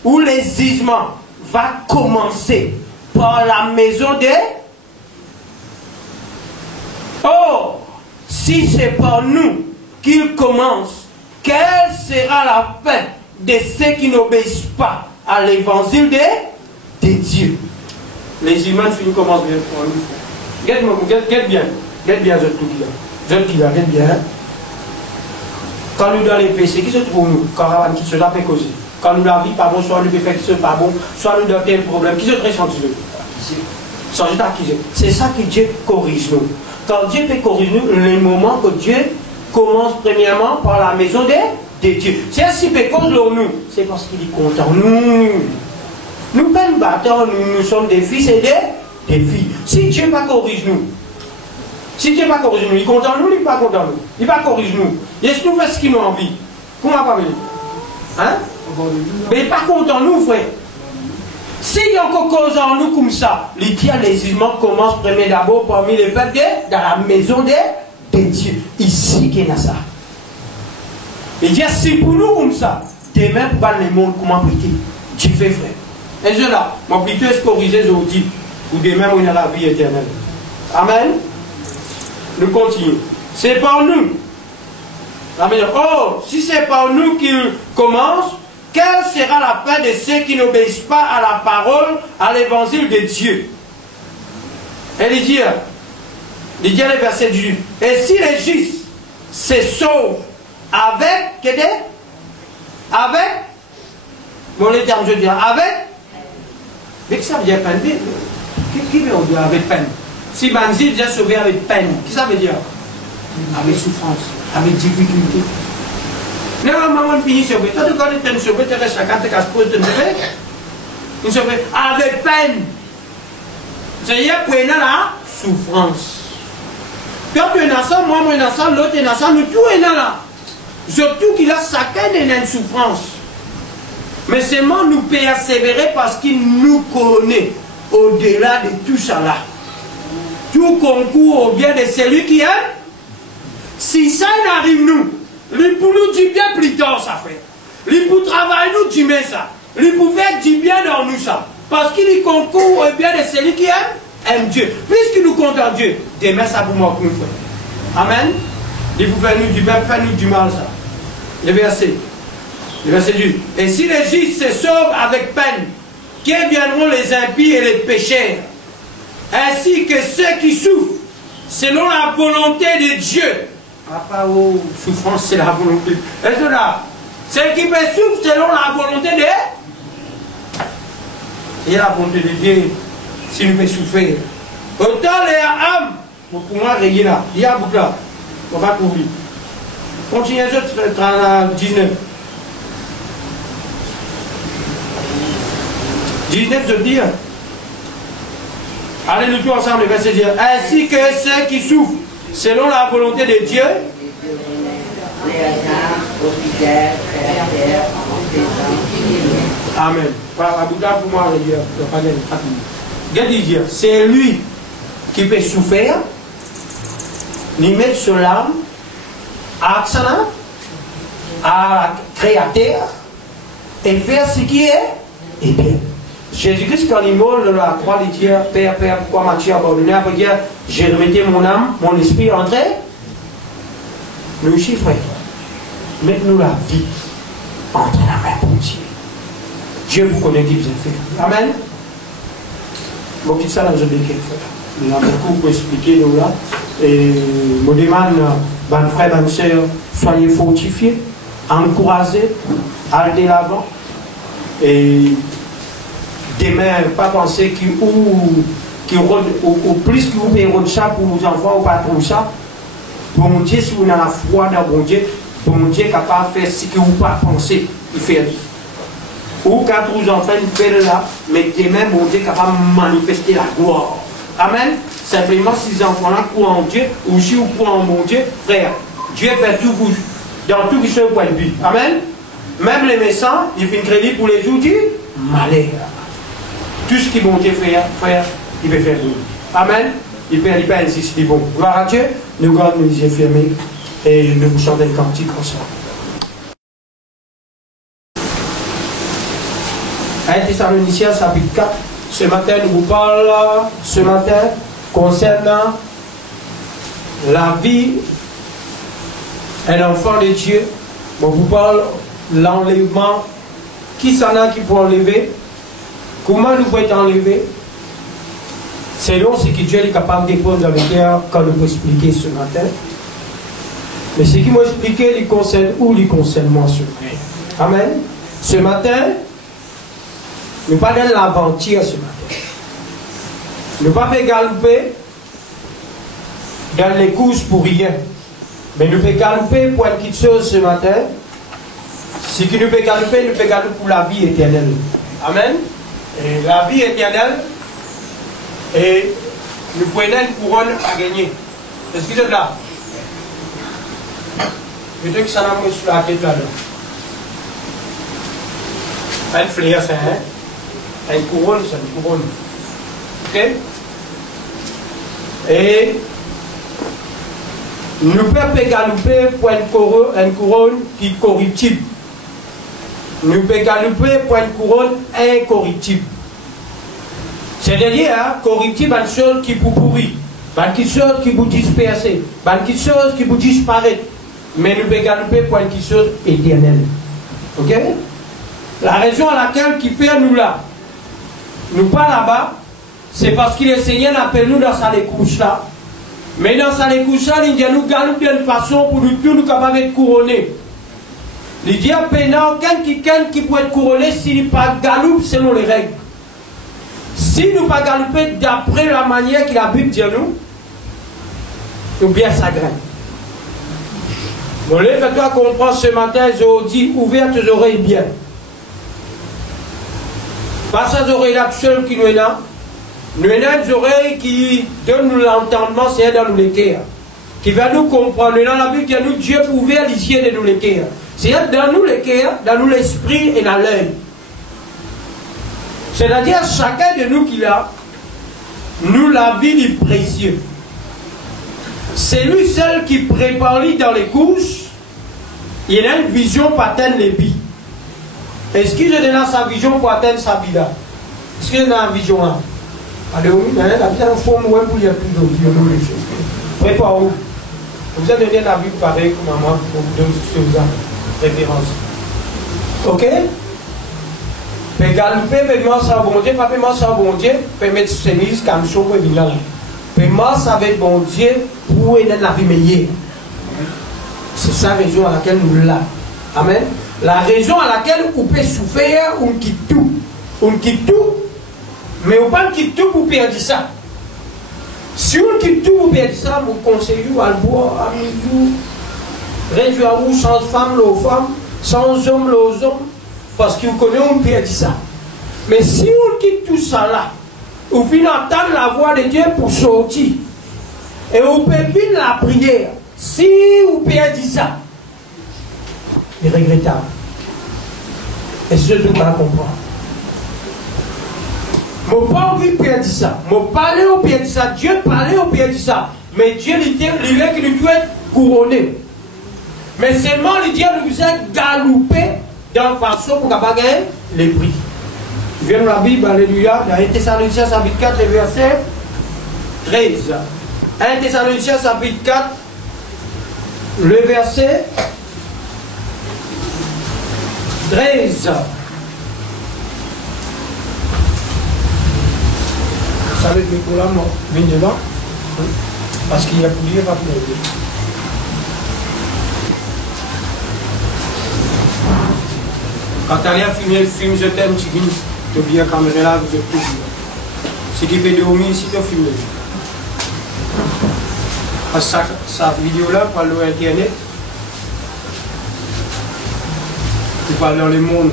où l'exisement va commencer par la maison des... Or, si c'est par nous qu'il commence, quelle sera la fin de ceux qui n'obéissent pas à l'évangile de Dieu? Les humains finissent commencent bien pour nous. Regarde bien, ce truc-là. Regarde bien. Quand nous dans les péchés, qui se trouve nous? Caravane qui se l'a fait causer. Quand nous la vie pas bon, soit nous fait qui se pas bon, soit nous dans tel problème, qui se très senti sans accuser. C'est ça que Dieu corrige nous. Quand Dieu peut corriger nous, le moment que Dieu commence premièrement par la maison de Dieu. C'est ainsi que corrige nous, c'est parce qu'il est content. Nous pas nous battons, nous sommes des fils et des filles. Si Dieu pas corrige nous, si Dieu pas corrige nous, il est content nous, il n'est pas content nous. Il pas corrige nous. Est-ce que nous faisons ce qu'il nous a envie? Comment pas venir? Hein? Mais il n'est pas content nous, frère. S'il y a encore cause en nous comme ça, les dieux, les jugements commencent premier d'abord parmi les peuples dans la maison de Dieu. Ici qu'il y a ça. Et Dieu, c'est pour nous comme ça. Demain, pour le monde, comment prêter? Tu fais, frère. Et je là, mon plutôt est corrigé aujourd'hui, ou demain, on a la vie éternelle. Amen. Nous continuons. C'est par nous. Amen. Oh, si c'est par nous qu'il commence, quelle sera la fin de ceux qui n'obéissent pas à la parole, à l'évangile de Dieu? Et il dit le verset 18. Et si les justes se sauvent avec, bon les termes je dis, avec ça veut dire peine. Qui veut dire avec peine? Si Banzi vient sauver avec peine, qu'est-ce que ça veut dire? Avec souffrance, avec difficulté. Non, maman finit sauver. Toi, tu connais peine sauver, tu restes chacun, tu casse pose de sauver. Une sauver avec peine. C'est-à-dire pour la souffrance. Quand tu es innocent, moi, moi, innocent, l'autre est innocent, nous tous est là. Surtout qu'il a chacun une souffrance. Mais seulement nous persévérer parce qu'il nous connaît au-delà de tout ça là. Tout concourt au bien de celui qui aime. Si ça n'arrive nous, lui pour nous dire bien plus tard ça fait. Lui pour travailler nous dit bien ça. Lui pour faire du bien dans nous ça. Parce qu'il concourt au bien de celui qui aime Dieu. Puisqu'il nous compte en Dieu, demain ça vous manque nous frère. Amen. Il pour faire nous du bien, faire nous du mal ça. Le verset 18. Et si les justes se sauvent avec peine, qui viendront les impies et les pécheurs, ainsi que ceux qui souffrent selon la volonté de Dieu. Papa, oh, souffrance, c'est la volonté. Et là, ceux qui souffrent selon la volonté de Dieu. Et la volonté de Dieu, si nous pouvons souffrir. Autant les âmes, pour moi, régler là. Il y a beaucoup là. On va couvrir. Continuez à 19. 19, je veux dire. Allez, nous tous ensemble, le verset 10. Ainsi que ceux qui souffrent selon la volonté de Dieu. Amen. Pour moi, c'est lui qui peut souffrir, lui mettre sur l'âme, à Aksana, à Créateur, et faire ce qui est bien. Jésus-Christ, quand il meurt de la croix, il dit Père, Père, pourquoi m'as-tu abandonné? Après dire j'ai remis mon âme, mon esprit entré. Nous aussi, frère, mettez-nous la vie entre la main pour Dieu. Dieu vous connaît qui vous a fait. Amen. Bon, qui ça dans le béquet, frère. Il y a beaucoup pour expliquer nous là. Et je demande, bonne frère, bonne soeur, soyez fortifiés, encouragés, allez l'avant. Et demain, pas penser au plus que vous payez ça pour vos enfants ou pas pour ça. Bon Dieu, si vous avez la foi dans bon Dieu est capable de faire ce que vous pas pensez, il fait. Ou quand vos enfants font là, mais demain, bon Dieu est capable de manifester la gloire. Amen. Simplement, si les enfants-là croient en Dieu, ou si vous croyez en bon Dieu, frère, Dieu fait tout vous, dans tout ce point de vue. Amen. Même les méchants, ils font crédit pour les outils, malheur. Tout ce qui bon Dieu fait, frère, il peut faire pour nous. Amen. Il peut pas insister. Bon, gloire à Dieu, nous gardons les yeux fermés. Et nous chantons le cantique ensemble. 1 Thessaloniciens chapitre 4. Ce matin, nous vous parlons concernant la vie d'un enfant de Dieu. On vous parle de l'enlèvement. Qui s'en a qui peut enlever? Comment nous pouvons être enlevés? Selon ce que Dieu est capable de répondre dans le cœur quand nous pouvons expliquer ce matin. Mais ce qui m'a expliqué, il concerne où il concerne moi ce matin. Amen. Ce matin, nous parlons de l'aventure ce matin. Nous ne pouvons pas galoper dans les courses pour rien. Mais nous pouvons galoper pour une petite chose ce matin. Ce qui nous peut galoper pour la vie éternelle. Amen. Et la vie éternelle, et nous prenons une couronne à gagner. Est-ce que vous êtes là? Peut-être que ça n'a pas sur la tête là-dedans. Un flair, c'est une couronne, c'est une couronne. Ok? Et nous pouvons galoper pour une couronne qui est corruptible. Nous pouvons galoper pour une couronne incorruptible. C'est-à-dire, corruptible, une chose qui peut pourrir, une chose qui peut disperser, une chose qui peut disparaître. Mais nous pouvons galoper pour une chose éternelle. Ok? La raison à laquelle qui fait nous là, nous pas là-bas, c'est parce que le Seigneur appelle nous dans sa couche là. Mais dans sa couche là, il dit nous galoper d'une façon pour nous tous nous capables d'être couronnés. Il dit à peine quelqu'un qui peut être couronné s'il n'est pas galoupe selon les règles. Si nous ne pas galoper d'après la manière que la Bible dit nous, nous bien chagrin. Bon, lève-toi comprendre ce matin, je dis, ouvert tes oreilles bien. Pas ces oreilles-là seules qui nous est là. Nous avons des oreilles qui donnent l'entendement, c'est dans nous les cœurs. Qui va nous comprendre. Dans la Bible dit nous, Dieu peut ouvrir les yeux de nous les cœurs. C'est dans nous les cœurs, dans nous l'esprit et dans l'œil. C'est-à-dire chacun de nous qui l'a, nous la vie est précieux. C'est lui seul qui prépare dans les couches, il a une vision pour atteindre les billes. Est-ce qu'il est dans sa vision pour atteindre sa vie là? Est-ce qu'il est dans la vision là? Allez, oui, la vision forme où il y a plus de choses. Prépare où? Vous avez donné la Bible pareil comme maman pour vous donner ce référence. Ok? Mais galoper, paiement ça bon Dieu, pas paiement ça bon Dieu, permettre chemise comme chaud pour venir là. Paiement ça avec bon Dieu pour aider la vie meilleure. C'est ça la raison à laquelle nous l'avons. Amen. La raison à laquelle vous pouvez souffrir, on quitte tout. On quitte tout, mais on ne pas quitte tout pour perdre ça. Si on quitte tout pour perdre ça, vous conseillez à le boire, à midi, réduire à vous sans femme, aux femmes, sans homme, aux hommes. Parce que vous connaissez, on perd ça. Mais si on quitte tout ça là, vous finissez entendre la voix de Dieu pour sortir. Et vous pouvez vivre la prière. Si vous perdez ça, c'est regrettable. Et c'est ce que vous comprendre. Je n'ai pas envie de perdre ça. Je parle au perdre ça. Dieu parlait au perdre ça. Mais Dieu, il est qu'il doit être couronné. Mais seulement, le Dieu nous a galoupé dans la façon pour gagner les prix. Je viens de la Bible, alléluia, dans 1 Thessaloniciens chapitre 4, verset 13. 1 Thessaloniciens chapitre 4, le verset 13. Vous savez que les collabs viennent dedans, parce qu'il y a pour dire, pas pour dire. Quand tu allais filmer le film Je t'aime, tu viens quand même là, vous êtes tout. Ce qui fait de homies, si tu filmes. Parce que sa vidéo-là, pour aller sur Internet, tu parles dans le monde.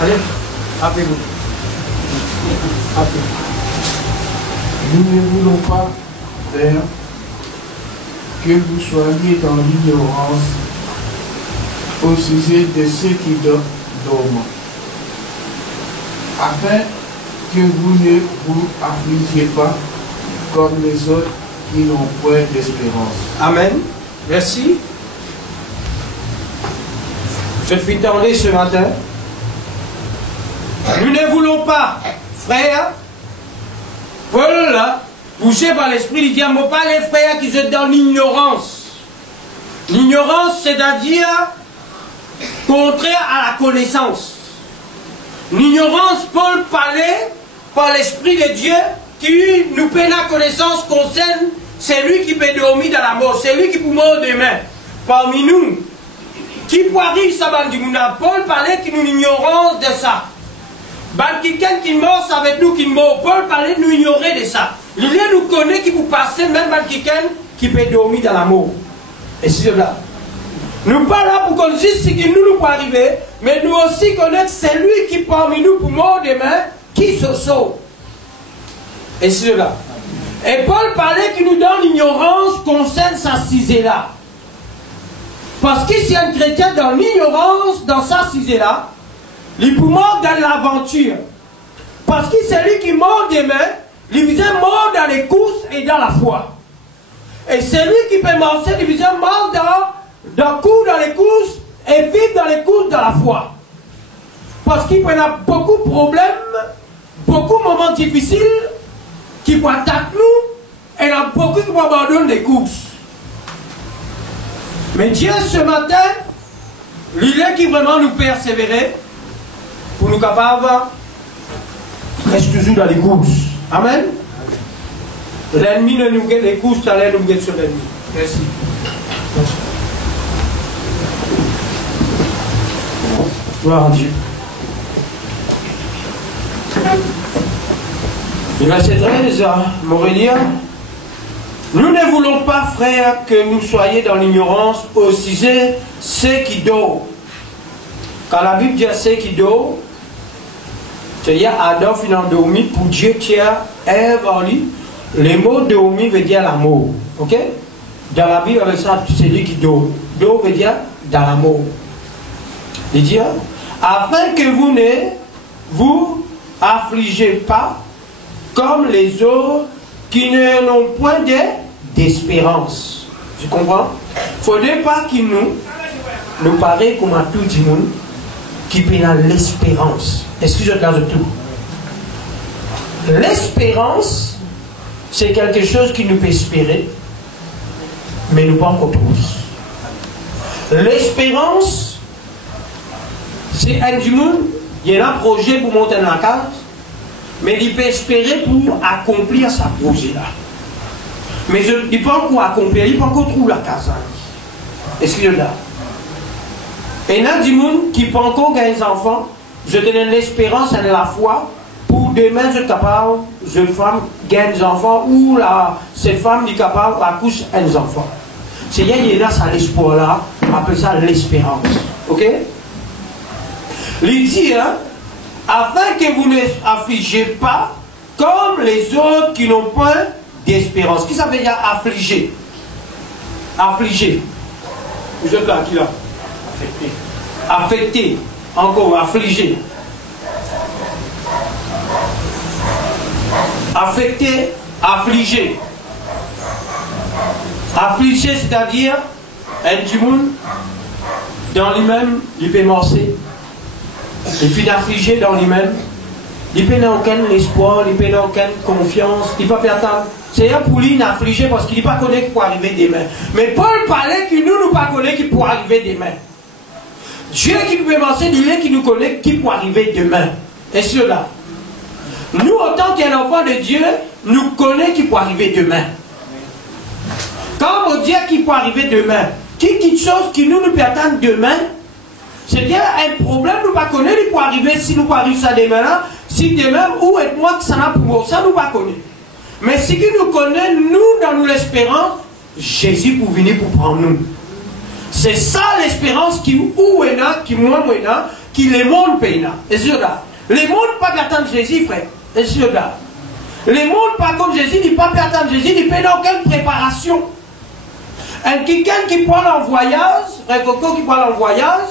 Allez, appelez-vous. Nous ne voulons pas, Père, que vous soyez dans l'ignorance au sujet de ceux qui dorment, afin que vous ne vous affligiez pas comme les autres qui n'ont point d'espérance. Amen. Merci. Je suis tendé ce matin. Nous ne voulons pas, frères, Paul, là, poussé par l'esprit, il dit à mon pas les frères qui sont dans l'ignorance. L'ignorance, c'est-à-dire contraire à la connaissance. L'ignorance, Paul parlait par l'esprit de Dieu qui nous paie la connaissance concerne celui qui peut dormir dans la mort, celui qui peut mourir demain. Parmi nous, qui peut arriver ça, Paul parlait que nous ignorons de ça. Quelqu'un qui meurt avec nous, qui meurt, Paul parlait de nous ignorer de ça. Il nous connaît qui peut passer, même quelqu'un qui peut dormir dans la mort. Et c'est là. Nous pas là pour qu'on dise ce qui nous peut arriver, mais nous aussi connaître celui qui parmi nous pour mort demain, qui se sauve. Et c'est là. Et Paul parlait qu'il nous donne l'ignorance concerne sa cisée-là. Parce que si un chrétien dans l'ignorance, dans sa cisée-là, il peut mort dans l'aventure. Parce que celui qui mort demain, il vient mort dans les courses et dans la foi. Et celui qui peut marcher, il vient mort dans les courses et vivre dans les courses de la foi. Parce qu'il y a beaucoup de problèmes, beaucoup de moments difficiles qui vont attaquer nous et il y a beaucoup qui vont abandonner les courses. Mais Dieu, ce matin, il est qui vraiment nous persévérer pour nous capables reste toujours dans les courses. Amen. L'ennemi ne nous guette les courses, t'allais nous guette sur l'ennemi. Merci. Merci. Gloire à Dieu. Il verset 13, Morélia. Nous ne voulons pas, frères, que vous soyez dans l'ignorance au sujet ceux qui dorment. Quand la Bible dit ceux qui dorment, c'est-à-dire Adam finalement dormi, pour Dieu qui a Ève en lui, le mot dormi veut dire l'amour. Ok? Dans la Bible, avec ça, c'est lui qui dort. Dort veut dire dans l'amour. Il dit, afin que vous ne vous affligez pas comme les autres qui n'ont point d'espérance. Tu comprends? Il ne faudrait pas qu'il nous paraît comme à tout le monde qui peut l'espérance. Excusez-moi de tout. L'espérance, c'est quelque chose qui nous peut espérer, mais nous pas encore tous. L'espérance, c'est un du monde, il y a un projet pour monter dans la case, mais il peut espérer pour accomplir sa projet là. Mais il ne peut pas encore accomplir, il ne peut pas encore trouver la case. Excusez-moi. Et il y a du monde qui peut encore gagner des enfants, je donne l'espérance et la foi pour demain je suis capable, je femme gagne des enfants ou cette femme est capable d'accoucher des enfants. C'est il y a ça l'espoir là, on appelle ça l'espérance. Ok? Il dit, hein, afin que vous ne affligez pas comme les autres qui n'ont point d'espérance. Qui ça veut dire affliger? Affliger. Vous êtes là, qui là? Affecté. Affecté. Encore, affligé. Affecté, affligé. Affligé, c'est-à-dire un du monde dans lui-même, il peut morcer. Il finit affligé dans lui-même. Il peut n'a aucun espoir, il peut n'a aucune confiance, il ne peut pas attendre. C'est un pour lui affligé parce qu'il n'est pas connu qui peut arriver demain. Mais Paul parlait que nous pas connaît qui peut arriver demain. Dieu qui peut penser, il est qui nous connaît qui peut arriver demain. Et cela. Nous, en tant qu'un enfant de Dieu, nous connaissons qui peut arriver demain. Quand on dit qui peut arriver demain, quelque chose qui nous peut attendre demain, c'est-à-dire un problème nous pas connaître, il peut arriver si nous pas arriver ça demain là, si demain ou et moi que ça n'a pour ça nous pas connaître. Mais ce qui nous connaît, nous dans nous l'espérance, Jésus pour venir pour prendre nous. C'est ça l'espérance qui ou est là, qui moi est là, qui le monde paye là. Et c'est là. Le monde pas attendre Jésus, frère. Et c'est là. Le monde pas comme Jésus, il pas attendre Jésus, il paye aucune préparation. Un quelqu'un qui prend en voyage, un coco qui prend en voyage,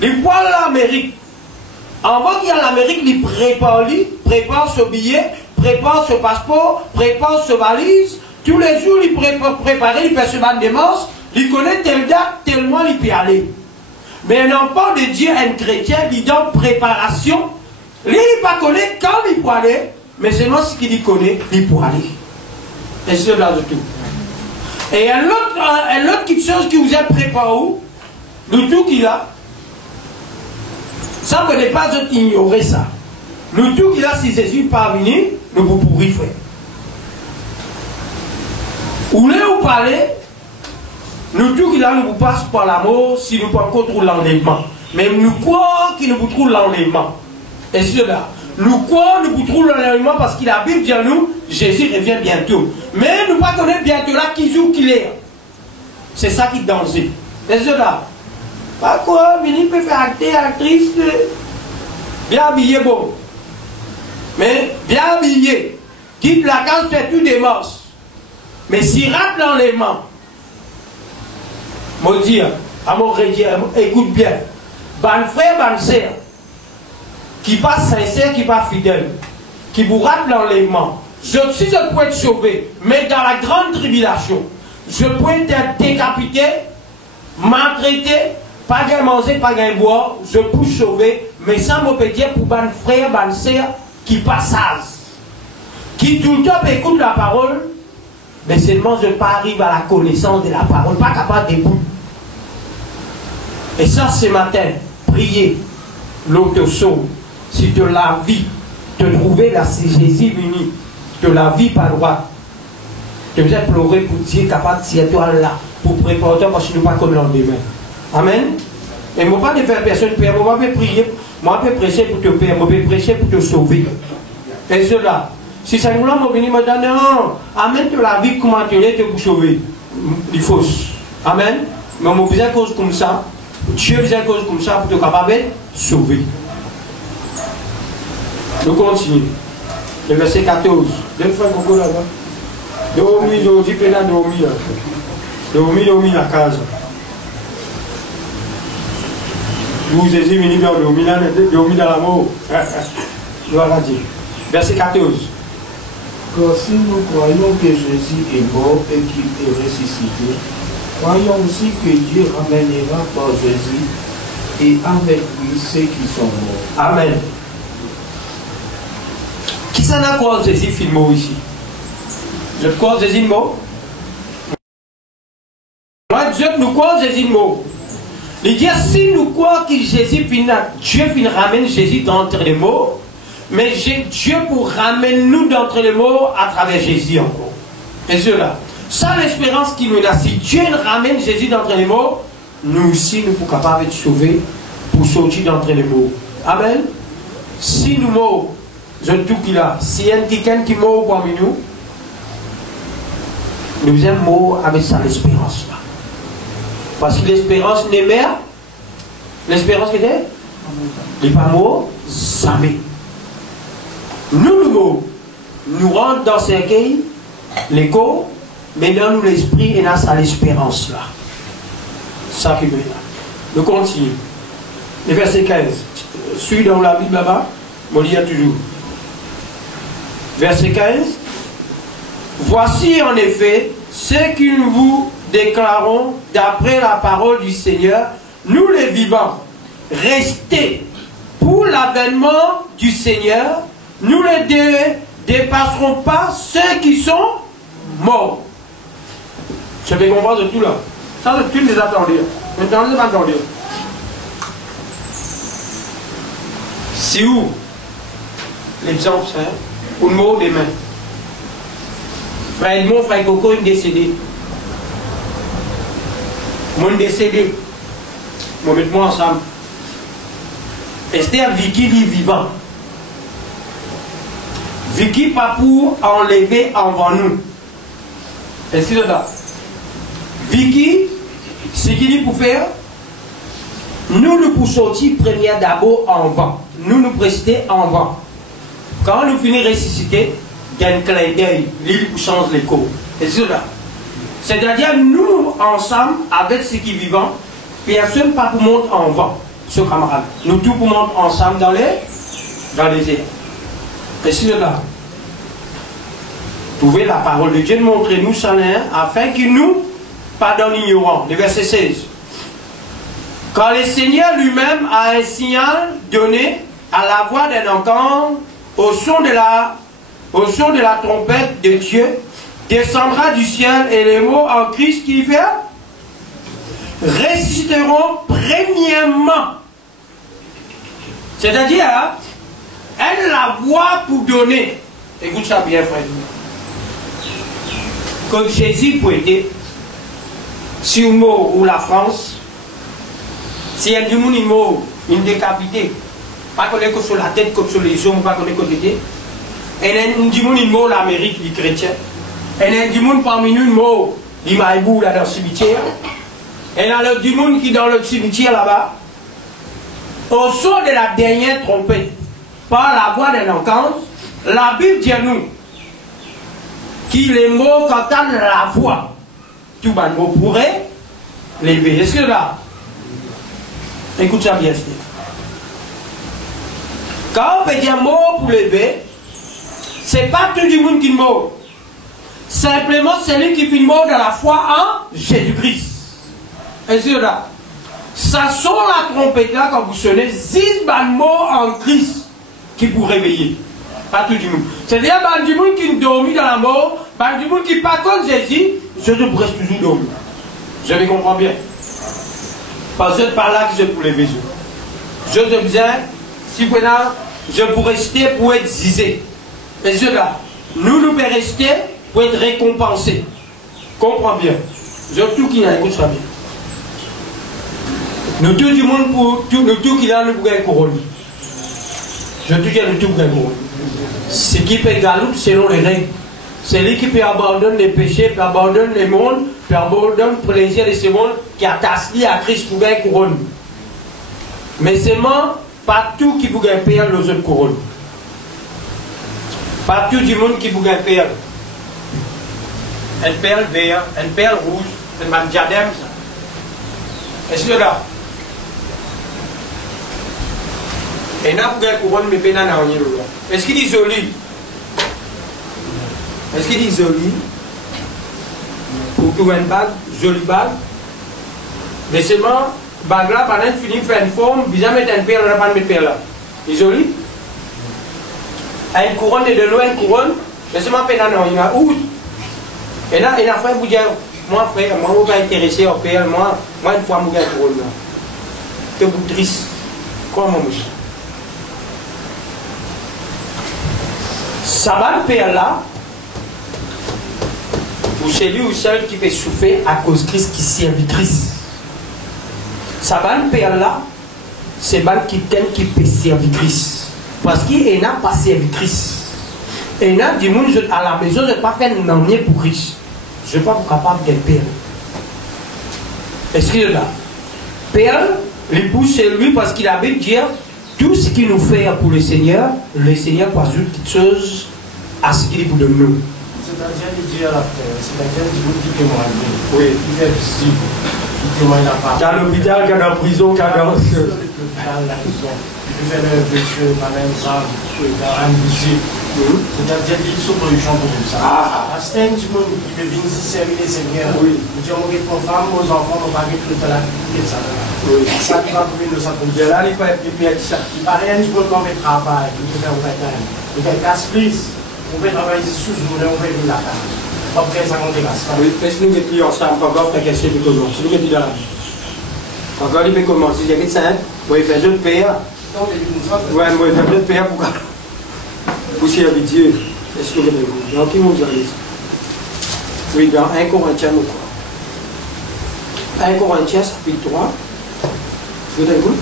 il prend l'Amérique. Avant qu'il y ait l'Amérique, il prépare ce billet, prépare ce passeport, prépare ce valise, tous les jours, il préparait, il fait ce ban de mars, il connaît telle date, tellement il peut aller. Mais un enfant de Dieu, un chrétien, il donne préparation. Lui, il ne pas connaît quand il peut aller, mais seulement ce qu'il connaît, il peut aller. Et c'est là de tout. Et un autre quelque chose qui vous est préparé, le tout qu'il a, ça ne peut pas ignorer ça. Le tout qu'il a, si Jésus n'est pas venu, nous vous pourrez faire. Vous voulez vous parler, le tout qu'il a, nous vous passe par l'amour si nous ne pouvons pas trouver l'enlèvement. Mais nous croyons qu'il nous vous trouve l'enlèvement. Et c'est là. Nous croyons nous vous trouve l'enlèvement parce que la Bible dit à nous, Jésus revient bientôt. Mais nous ne pas connaître bientôt là qui joue, qu'il est. C'est ça qui est danger. Et c'est là. Pas quoi, venir peut faire acteur, actrice, bien habillé, bon. Mais bien habillé. Quitte la case, fait tout des morses. Mais s'il rate l'enlèvement, moi dire, à mon rédier, écoute bien, ban frère, ban sœur, qui pas sincère, qui pas fidèle, qui vous rate l'enlèvement, si je peux être sauvé, mais dans la grande tribulation, je peux être décapité, maltraité, pas gain manger, pas gain boire, je peux sauver, mais sans me dire pour ban frère, ban sœur, qui passent, qui tout le temps écoute la parole, mais seulement je pas arrive à la connaissance de la parole, pas capable d'écouter. Et ça, ce matin, priez, l'autre sauve. Si de la vie, te trouver là, si Jésus venu, de la vie par droit, tu veux pleurer pour Dieu capable de s'y toi là, pour préparer toi parce que nous pas comme l'endemain. Amen. Et moi pas de faire personne père, moi pas prier, moi pas prêcher pour te père, moi pas prêcher pour te sauver. Et cela. Si ça nous l'a venu me dire non, amène de la vie comment tu l'es, te pour sauver. Il faut. Amen. Mais on a besoin de cause comme ça. Dieu a besoin de cause comme ça pour te capable de sauver. Nous continuons. Le verset 14. Deux fois beaucoup là-bas. Dormi, dormi, plein dormi là. Dormi la case. Vous Jésus venu dans dormi dans la mort. Gloire à Dieu. Verset 14. Car si nous croyons que Jésus est mort et qu'il est ressuscité, croyons aussi que Dieu ramènera par Jésus et avec lui ceux qui sont morts. Amen. Qui s'en a quoi Jésus film ici? Je crois Jésus mort. Moi, Dieu nous croit Jésus mort. Il dit si nous croyons que Jésus Dieu ramène Jésus d'entre les morts. Mais Dieu pour ramener nous d'entre les morts à travers Jésus encore. Et cela. Sans l'espérance qui nous a, si Dieu ramène Jésus d'entre les morts, nous aussi nous sommes capables de sauver pour sortir d'entre les morts. Amen. Si nous morts, je tout qu'il a, si un quelqu'un qui mort parmi nous, nous sommes morts avec sa espérance là. Parce que l'espérance n'est mère. L'espérance qui était, il n'est pas mort, jamais. Nous rentrons dans ce cercueil, l'écho, mais dans nous l'esprit et dans sa l'espérance là. Ça qui est là. Nous continuons. Le verset 15. Suis dans la Bible là-bas, on lit toujours. Verset 15. Voici en effet ce que nous vous déclarons d'après la parole du Seigneur, nous les vivants. Restez pour l'avènement du Seigneur. Nous ne dépasserons pas ceux qui sont morts. Je vais comprendre tout là. Ça, c'est une des attendus. Maintenant, les attendus. C'est où l'exemple, c'est pour le mot des mains. Frère Edmond, frère Coco, il est décédé. Moi, il est décédé. Moi, mettez-moi ensemble. Esther Vicky, il est vivant. Vicky pas pour enlever avant nous. Est-ce que c'est là? Vicky, ce qu'il dit pour faire, nous pour sortir première d'abord en vent. Nous précéder en vent. Quand nous finissons ressusciter, il y a un clin d'œil, l'île change l'écho. Est-ce que c'est là? C'est-à-dire nous ensemble, avec ceux qui vivent, personne pas pour monter en vent, ce camarade. Nous tous pour monter ensemble dans les airs. Et c'est là. Trouvez la parole de Dieu, montrez-nous ça, afin qu'il nous pardonne l'ignorant. Le verset 16. Quand le Seigneur lui-même a un signal donné à la voix d'un archange, au son de la trompette de Dieu, descendra du ciel et les mots en Christ qui fait ressusciteront premièrement. C'est-à-dire, elle la voix pour donner. Écoute ça bien, frère. Comme Jésus pointait sur le mot ou la France, si un du monde il mort, il décapité, pas qu'on est que sur la tête, comme sur les jambes, pas qu'on est côté. Et un du monde il mort l'Amérique, les chrétiens. Et un du monde parmi nous il mort, il Maïbou là dans le cimetière. Et dans le du monde qui est dans le cimetière là-bas, au son de la dernière trompette, par la voix d'un archange, la Bible dit à nous qu'il est mort quand on la voix. Tout le monde pourrait lever. Est-ce que là? Écoute ça bien. Quand on peut dire mort pour lever, c'est pas tout le monde qui est mort. Simplement celui qui est mort dans la foi en Jésus-Christ. Est-ce que là? Ça sonne la trompette là quand vous sonnez, 6 mots en Christ qui vous réveiller. Pas tout le monde. C'est-à-dire, du monde qui dormit dans la mort, du monde qui pas comme Jésus, je reste toujours dormi. Je les comprends bien. Parce que par là que je peux lever. Je te disais, si vous je peux rester pour être zizé. Et cela, nous pouvons rester pour être récompensés. Comprends bien. Je tout qui n'a écoute ça bien. Nous tout du monde pour nous tout qui a le bouquet couronne. Je te dis le tout bouquet couronne. Ce qui peut galoper selon les règles. C'est lui qui peut abandonner les péchés, peut abandonner le monde, peut abandonner le plaisir de ce monde qui a tassé à Christ pour gagner couronne. Mais c'est pas tout qui peut gagner perle aux autres couronnes. Pas tout du monde qui peut gagner perle. Une perle verte, une perle rouge, c'est un diadème ça. Est-ce que là? Et là, pour gagner couronne, mais pénal n'a rien là. Est-ce qu'il dit joli? Est-ce qu'il dit joli? Pour trouver une bague, jolie bague. Mais seulement, bague là, pendant que tu finis de faire une forme, vous allez mettre une perle, on n'a pas de mettre perle là. Il est joli? Une couronne et de loin, une couronne, mais seulement pénal n'a rien. Où? Et là, il a fait vous dire, moi frère, moi je vais intéresser au perle, moi une fois je vais couronne là. C'est vous triste. Comment moi? Ça va le perle là. Ou celui ou celle qui peut souffrir à cause de Christ qui servit Christ. Ça va le perle là. C'est mal qui t'aime qui peut servir Christ. Parce qu'il n'a pas servi Christ. Et là, du monde à la maison, je ne vais pas faire une année pour Christ. Je ne vais pas être capable de perle. Est-ce qu'il est là? Perle, l'épouse, c'est lui parce qu'il avait dit tout ce qu'il nous fait pour le Seigneur passe quelque chose à ce qu'il est pour de nous. C'est-à-dire de dire à la frère, c'est-à-dire du monde qui témoigne. Oui. Qui fait visible, qui témoigne la part. Dans l'hôpital, dans la prison, dans la prison. Qui fait le péché, par exemple, dans invisible. C'est-à-dire qu'il sont pour les gens pour tout ça. C'est un petit monde qui peut venir servir les seigneurs. Oui. Nous disons qu'on femme, aux enfants, on va mettre le talent de ça. Oui. Ça qui va trouver le sang pour Dieu. Là, il va être plus ça. Il paraît un petit peu comme un travail, il peut faire un bataille. Il fait casse-prise. On peut travailler sous nous, on peut vivre la tâche. Après, ça compte des masses. Oui, mais si nous étions ensemble, encore faire quelque chose de commun. Si nous étions dans la vie. Encore, il peut commencer. Il y a des saints, moi, il fait je le père. Ouais, moi, il fait je le père pour servir Dieu. Est-ce que vous avez vu? Dans qui vous allez? Oui, dans 1 Corinthiens, ou quoi? 1 Corinthiens, chapitre 3. Vous avez vu?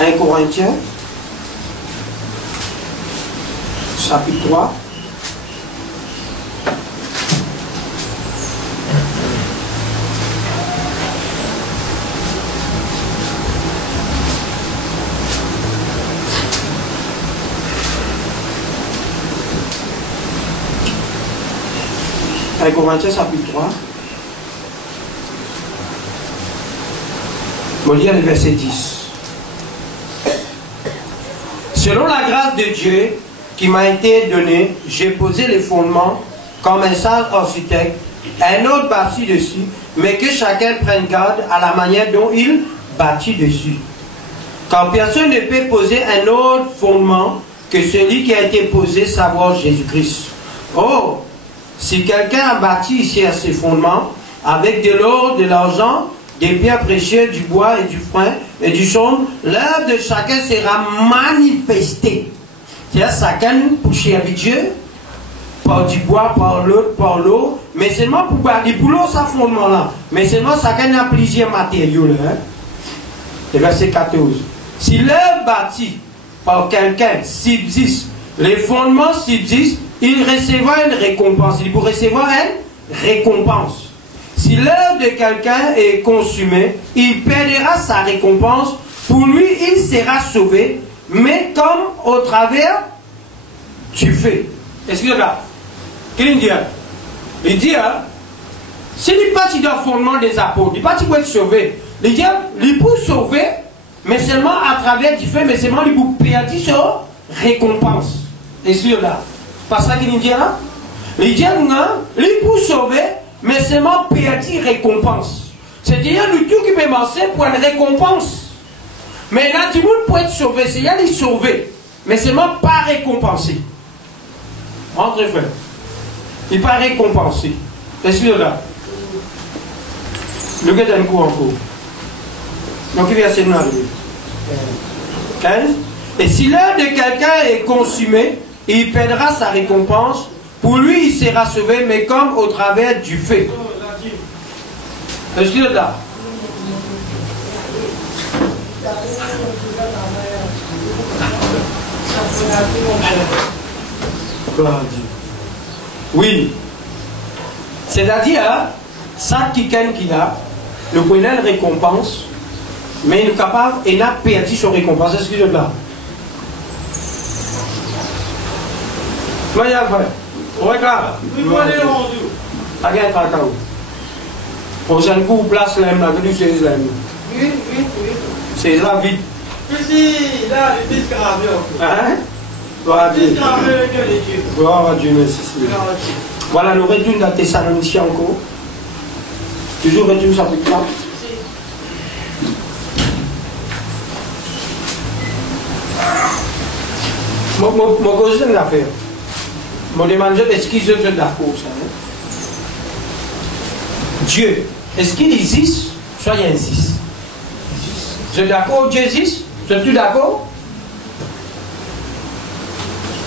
1 Corinthiens, chapitre 3. Un Corinthiens chapitre 3. On lit le verset 10. Selon la grâce de Dieu qui m'a été donnée, j'ai posé les fondements comme un sage architecte, un autre bâtit dessus, mais que chacun prenne garde à la manière dont il bâtit dessus. Car personne ne peut poser un autre fondement que celui qui a été posé, savoir Jésus-Christ. Oh, si quelqu'un a bâti ici à ses fondements, avec de l'or, de l'argent, des pierres précieuses, du bois et du foin et du chaume, l'œuvre de chacun sera manifestée. C'est-à-dire chacun pour servir Dieu, par du bois, par l'autre, par l'eau, mais seulement pour garder pour l'eau, ça fondement là. Mais seulement chacun a plusieurs matériaux là. Hein? Le verset 14. Si l'œuvre bâtie par quelqu'un subsiste, les fondements subsistent, il recevra une récompense. Il vous recevoir une récompense. Si l'œuvre de quelqu'un est consumée, il perdra sa récompense. Pour lui, il sera sauvé, mais comme au travers du feu. Excusez-moi. Qu'est-ce qu'il dit? Il dit, si il pas dans le fondement des apôtres, il pas pour être sauvé. Il dit, il peut sauver, mais seulement à travers du feu, mais seulement il peut perdre sa récompense. Excusez-moi. Pas ça qu'il dit là? Il dit, non, il peut sauver, mais seulement perdre récompense. C'est-à-dire, le tout qui peut marcher pour une récompense. Mais là, tout le monde peut être sauvé, c'est-à-dire, il est sauvé, mais seulement pas récompensé. Entre frères. Il n'est pas récompensé. Excusez-moi. Le gars d'un coup en cours. Donc il vient se demander. 15. Et si l'œuvre de quelqu'un est consumée, il perdra sa récompense. Pour lui, il sera sauvé, mais comme au travers du feu. Excusez-moi. Oui. C'est-à-dire, ça qui gagne qu'il a, le preneur récompense, mais il est capable, il n'a perdu son récompense. Excusez-moi. Voyez, frère. Ouais, là. Regarde, cacao. Prochain coup, place l'aime là, que tu sais l'aime. Oui. C'est la vie. Ici, là, le disque radio. Hein? Gloire à Dieu. Gloire à Dieu, merci. Voilà le retour de Thessaloniciens encore. Toujours retour chapitre 3. Mon cause de l'affaire. Mon demande est-ce qu'ils sont d'accord ça? Dieu, est-ce qu'il existe? Soyez insiste. Vous êtes d'accord, Dieu existe? Vous êtes tous d'accord?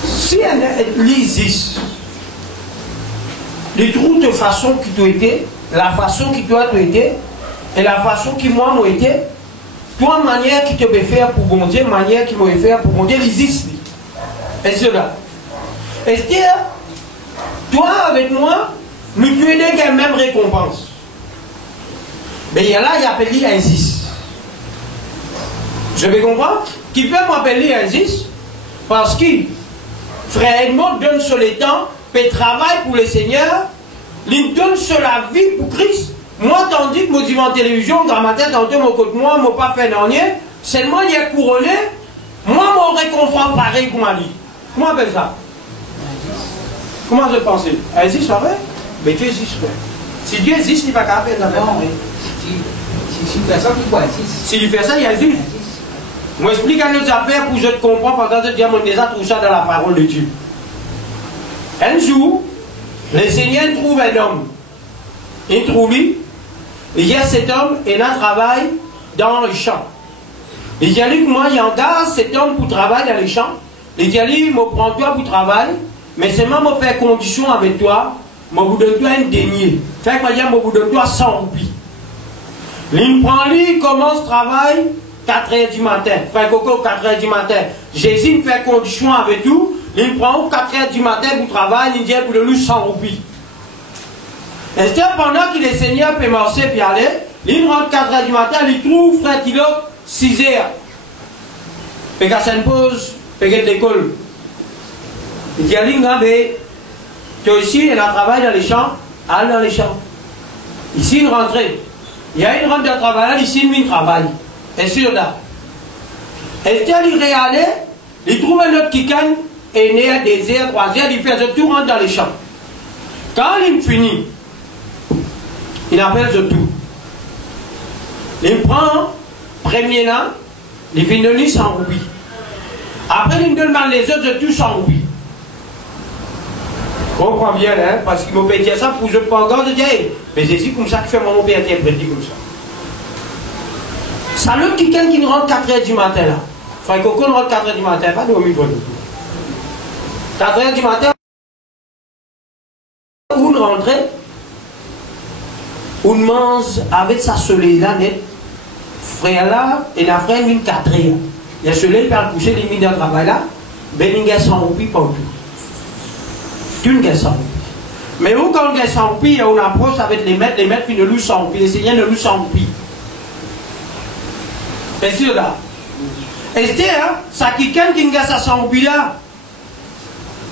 Si elle existe, les trous de façon qui doit être, la façon qui doit être, et la façon qui moi m'a été, toi, manière qui te peut faire pour bon Dieu, manière qui m'a faire pour bon Dieu, il existe. Et cela. Est-ce que toi, avec moi, nous tu es la même récompense? Mais il y a là, il appelle insiste. Je vais comprendre? Qui peut m'appeler insiste? Parce que Frère Edmond donne sur le temps, peut travailler pour le Seigneur, il donne sur la vie pour Christ. Moi, tandis que moi, je vais en télévision, dans ma tête, tantôt, mon côté, moi, je pas fait rien, seulement il est couronné, moi, mon réconfort pareil comme Ali. Comment on appelle ça? Comment je pense? Existe, pas vrai? Mais Dieu existe, frère. Si Dieu existe, il n'est pas capable de faire ça. Si personne qui voit existe. S'il fait ça, il existe. Moi, explique à nos affaires pour que je te comprends pendant que je dis à mon déjà trouvé ça dans la parole de Dieu. Un jour, le Seigneur trouve un homme. Il trouve lui. Il y a cet homme et il travaille dans le champ. Il dit à lui que moi, il engage cet homme pour travailler dans les champs. Il dit à lui, je prends toi pour travailler, mais seulement je fais condition avec toi, je vous donne toi un denier. Fait que je vous donne toi 100 roupies. Il prend lui, il commence le travail 4 h du matin. Frère Coco, 4 h du matin. Jésus me fait condition avec tout. Il prend 4 h du matin pour travailler, il dit pour donner 100 roupies. Et c'est pendant que le Seigneur peut marcher et aller, il rentre 4 h du matin, il trouve frère Tilo 6 h. Et quand ça se pose, il regarde l'école. Il dit à lui, tu es ici, il a travaillé dans les champs, allez dans les champs. Ici, il rentre. Il y a une rentre de travail, ici, il travaille. Et sur là. Et quand il est allé, il trouve un autre Kikan, est né à désert, 3 heures, il fait tout rentre dans les champs. Quand il finit, il appelle ce tout. Il prend, premier là, il vient donner 100 roupies. Après, il demande les autres de tout 100 roupies. On comprend bien, hein, parce qu'il m'a payé ça pour que je ne pas encore de dire, mais c'est comme ça que fait mon père interprété comme ça. Ça l'autre quelqu'un qui rentre 4 h du matin là. Frère Coco rentre 4 h du matin, pas dormir pour nous. 4 h du matin, où on rentre, on mange avec sa soleil là, net. Frère là, et la frère une 4 h. Il y a soleil par coucher, les mines de travail là, ben il y a 100 roupies partout. Tu ne gagnes 100 roupies. Mais où quand on gagne 100 roupies, on approche avec les maîtres qui ne louent 100 roupies, les seigneurs ne louent 100 roupies. Et c'est là. Et c'est hein, ça quelqu'un qui gagne sa 100 roupies là,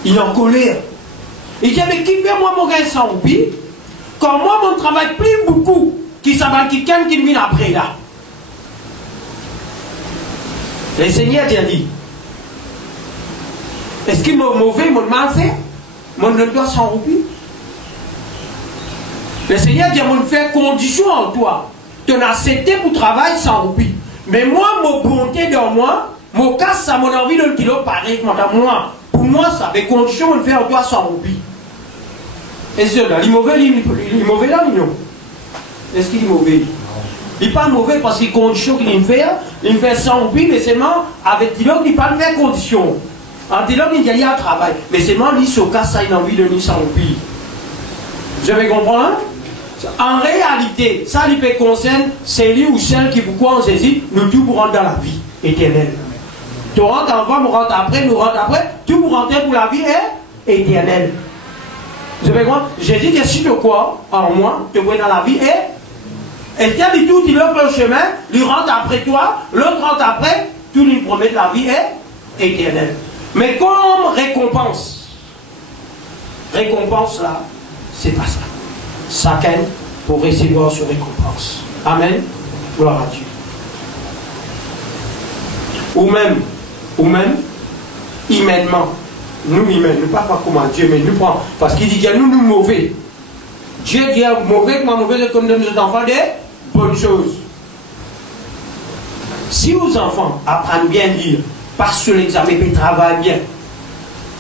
il est en colère. Il dit, mais qui fait moi mon gagne 100 roupies, quand moi mon travail plus beaucoup, qui s'abat quelqu'un qui vient après là. Le Seigneur t'a dit, est-ce qu'il m'a mauvais, m'a mal fait? Mon ne doit 100 roupies. Le Seigneur dit, mon fait condition en toi. Tu as accepté pour travailler 100 roupies. Mais moi, mon bonté dans moi, mon casse, ça mon envie de le kilo pareil, moi. Pour moi, ça, les conditions, on fait en toi 100 roupies. Et c'est là, il est mauvais, il est mauvais là, non? Est-ce qu'il est mauvais? Il n'est pas mauvais parce qu'il y a des conditions qu'il me fait 100 roupies, mais seulement avec Tilok, il ne pas faire conditions. En Tilok, il y a un travail. Mais seulement, lui, se casse, ça, il a envie de lui 100 roupies. Je vais comprendre? En réalité, ça lui concerne celui ou celle qui, pourquoi on saisit, nous tout pour rentrer dans la vie éternelle. Tu rentres avant, nous rentre après, nous rentre après, tout pour rentrer pour la vie éternelle. Je vais comprendre? Jésus dit, si tu crois en moi, tu vois dans la vie et tiens, du tout, il ouvre le chemin, il rentre après toi, l'autre rentre après, tout lui promet de la vie éternelle. Mais comme récompense là, c'est pas ça. Chacun pour recevoir son récompense. Amen. Gloire à Dieu. Ou même, humainement, nous humains, nous pas comme Dieu, mais nous prend, parce qu'il dit qu'il y a nous mauvais. Dieu dit mauvais, que mauvais, comme de nos enfants, des bonnes choses. Si vos enfants apprennent bien à lire, passent sur l'examen et travaillent bien,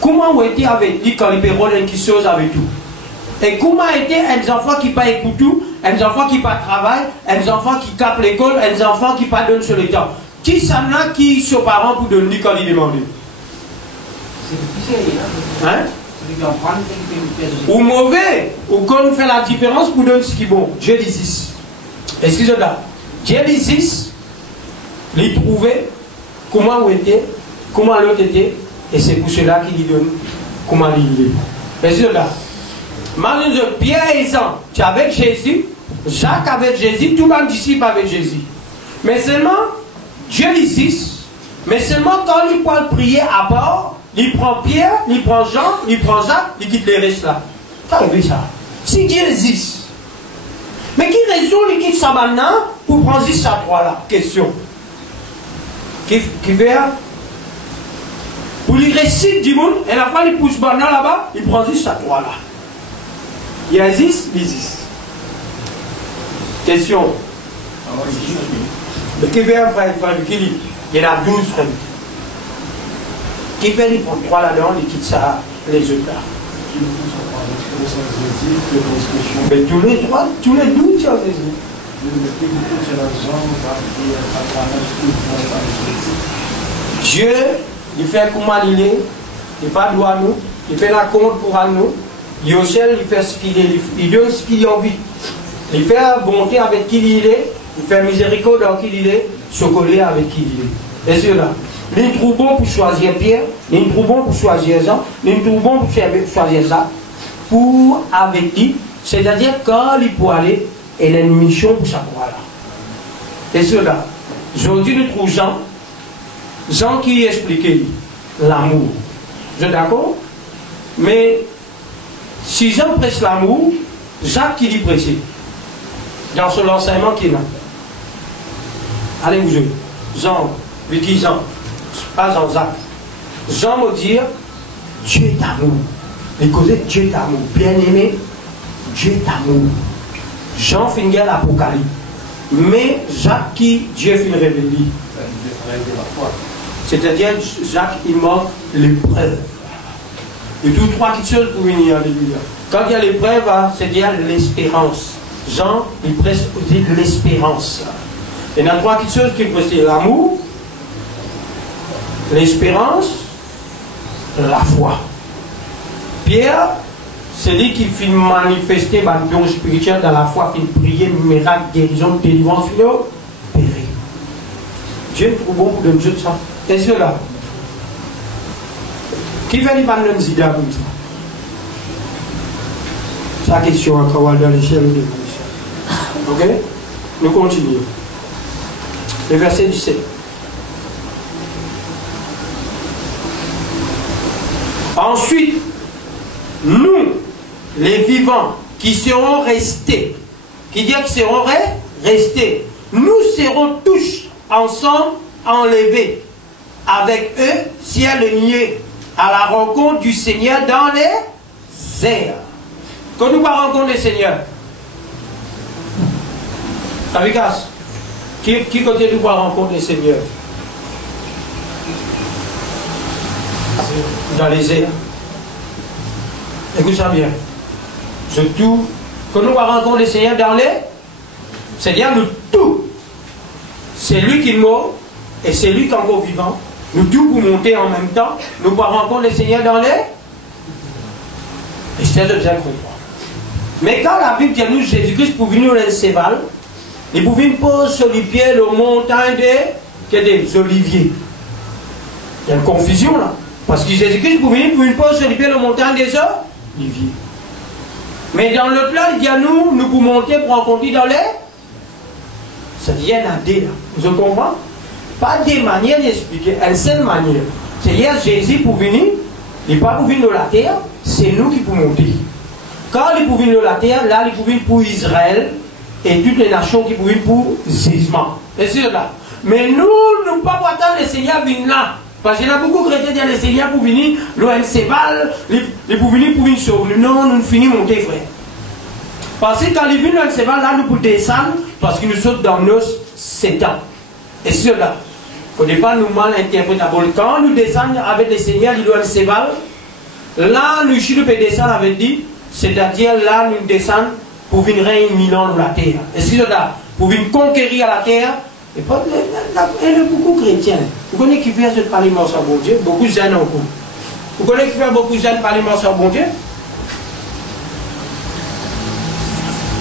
comment ont été avec lui quand ils perdent qui chose avec tout? Et comment étaient un enfant qui pas écoutent tout, un enfant qui pas travaille, un enfant qui capent l'école, un enfant qui pas donne sur le temps? Qui s'en a qui sont parents pour donner quand ils demandent? C'est difficile, hein? Ou mauvais, ou qu'on fait la différence pour donner ce qui est bon. Dieu dit 6. Excusez-moi. Dieu dit 6. Il trouvait comment on était, comment l'autre était, et c'est pour cela qu'il lui donne comment il est. Excusez-moi. Maintenant, Pierre et Jean, tu es avec Jésus, Jacques avec Jésus, tout le monde disciple avec Jésus. Mais seulement, Dieu dit 6. Mais seulement quand il peut prier à bord, il prend Pierre, il prend Jean, il prend Jacques, il quitte les restes là. T'as vu ça? Si Dieu existe. Mais qui raison il quitte ça maintenant pour prendre 10 à 3 là? Question. Qui fait? Pour lui réciter du monde, et la fois il pousse maintenant là-bas, il prend 10 à 3 là. Il y a 10, il existe. Question. Mais qui fait un frère, il y en a 12 frères. Qui fait, il prend 3 là-dedans, il quitte ça, les autres là. Mais tous les 3, tous les 12, tu as raison. Dieu, il fait comment il est, il n'est pas droit à nous, il fait la compte pour nous, il est au ciel, il fait ce qu'il est, il donne ce qu'il a envie. Il fait la bonté avec qui il est, il fait miséricorde avec qui il est, chocolat avec qui il est. Et c'est là. Nous trouvons pour choisir Pierre, nous trouvons pour choisir Jean, nous trouvons pour choisir ça, pour avec lui, c'est-à-dire quand il peut aller, il a une mission pour sa croix là. Et cela, aujourd'hui nous trouvons Jean qui expliquait l'amour. Vous êtes d'accord? Mais si Jean prêche l'amour, Jacques qui dit prêcher, dans son enseignement qu'il a. Allez vous Jean, Vicky Jean. Pas Jean-Jacques. Jean me dit, Dieu est amour. Les causes, Dieu est amour. Bien-aimé, Dieu est amour. Jean finit l'Apocalypse. Mais Jacques qui Dieu finit révélé. C'est-à-dire, Jacques, il manque l'épreuve. Et tout trois petites choses pour venir, alléluia. Quand il y a l'épreuve, c'est-à-dire l'espérance. Jean, il presse aussi l'espérance. Il y a trois petites choses qui pressent l'amour, l'espérance, la foi. Pierre, c'est lui qui fait manifester le don spirituel dans la foi, qui prier, miracle, guérison, délivrance, périr. Dieu est trop bon pour donner ça. Est-ce que là? Qui va dire que nous avons comme ça? C'est la question encore dans l'échelle de l'évolution. Ok? Nous continuons. Le verset 17. Ensuite, nous, les vivants, qui serons restés, qui dit qu'ils seront restés, nous serons tous ensemble enlevés avec eux, ciel et nuée, à la rencontre du Seigneur dans les airs. Quand nous allons rencontrer le Seigneur, Tavikas, qui côté nous allons rencontrer le Seigneur? Dans les airs. Écoute ça bien. Surtout, quand nous allons rencontrer le Seigneur dans les, c'est-à-dire nous tous. C'est lui qui meurt et c'est lui qui est encore vivant. Nous tous pour monter en même temps. Nous allons rencontrer le Seigneur dans les. Et c'est de bien comprendre. Mais quand la Bible dit à nous Jésus-Christ pour venir au Séval, il pour venir poser sur les pieds le montagne des oliviers. Il y a une confusion là. Parce que Jésus-Christ pour venir poser sur les pieds le montagne des oliviers. Mais dans le plan, il dit à nous pour monter pour rencontrer dans les. Ça vient à des là. Vous comprenez? Pas des manières d'expliquer, une seule manière. C'est-à-dire Jésus pour venir, il n'est pas pour venir de la terre, c'est nous qui pouvons monter. Quand il est pour venir de la terre, là il est pour venir pour Israël et toutes les nations qui pour venir pour Zizman. C'est sûr là. Mais nous, nous ne pouvons pas attendre le Seigneur venir là. Parce qu'il y a beaucoup de chrétiens qui disent le Seigneur pour venir, l'ONCVAL, il pour venir sur nous. Non, nous finissons monter, frère. Parce que quand il vient l'ONCVAL, là nous pouvons descendre parce qu'il nous saute dans nos 7 ans. Et c'est là. Il ne faut pas nous mal interpréter. Quand nous descendons avec le Seigneur, il doit le séval. Là, nous pouvons descendre avec lui. C'est-à-dire, là, nous descendons pour venir régner 1000 ans dans la terre. Et c'est là. Pour venir conquérir la terre. Et pas beaucoup de chrétiens. Vous connaissez qui fait ce parlement sur bon Dieu? Beaucoup de jeunes encore. Vous connaissez qui fait beaucoup de jeunes parlement sur bon Dieu?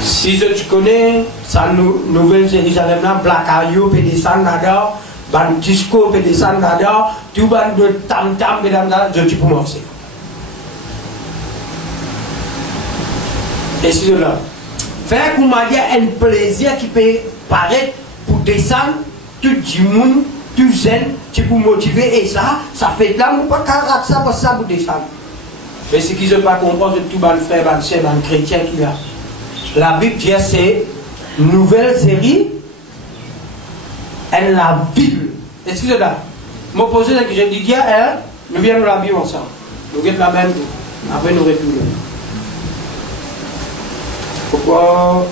Si tu connais, sa nouvelle Jérusalem là, Black Ayo peut descendre là-dedans, ban disco peut descendre là-dedans, tout ban de tam-tam peut descendre là-dedans, je peux marcher. Et c'est là. Faire qu'on m'a dit un plaisir qui peut paraître pour descendre, tout le monde, tout jeune, tu peux motiver, et ça fait là, on ne peut pas rater ça pour ça pour descendre. Mais ce qu'ils ne pas comprendre, tout ban frère, ban chef, ban chrétien qui a. La Bible dit c'est nouvelle série, elle la Bible. Excusez-moi, je me pose la question, je dis, nous viens la Bible ensemble. Nous sommes la même, après nous retournons. Pourquoi?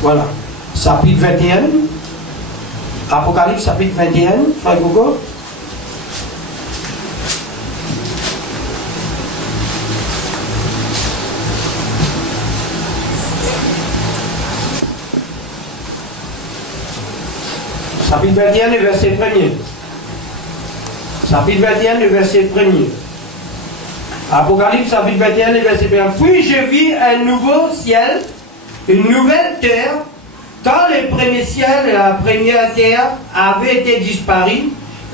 Voilà. Chapitre 21, Apocalypse chapitre 21, frère Gogo. Chapitre 21, le verset 1er. Chapitre 21, le verset 1er. Apocalypse, chapitre 21, le verset 1er. Puis je vis un nouveau ciel, une nouvelle terre, quand le premier ciel et la première terre avaient été disparus,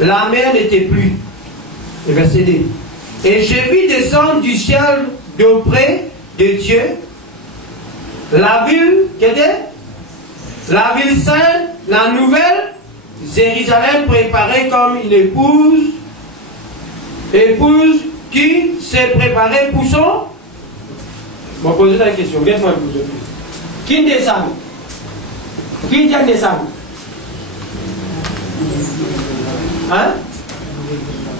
la mer n'était plus. Le verset 2. Et je vis descendre du ciel d'auprès de Dieu, la ville, la ville sainte, la nouvelle Jérusalem préparée comme une épouse qui s'est préparée pour son. Je vais poser la question, laisse-moi poser. Qui descend? Qui vient descendre? Hein?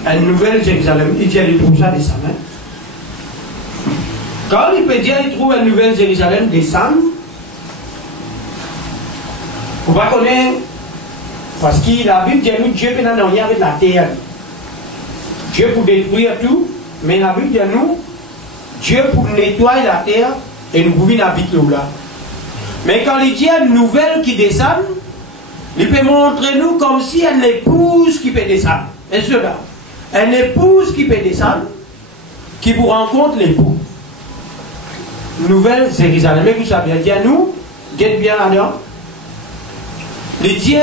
Une nouvelle Jérusalem. Il dit, il trouve ça descendre. Quand il peut dire, il trouve une nouvelle Jérusalem descendre, vous ne connaissez pas, parce que la Bible dit, nous, Dieu peut nous donner avec la terre. Dieu pour détruire tout, mais la Bible dit, nous, Dieu pour nettoyer la terre et nous pouvons habiter là. Mais quand il dit une nouvelle qui descend, il peut montrer nous comme si une épouse qui peut descendre. Et cela, une épouse qui peut descendre, qui vous rencontre l'époux. Nouvelle Jérusalem. Mais vous savez, dit à nous, dites bien là-dedans. Il dit,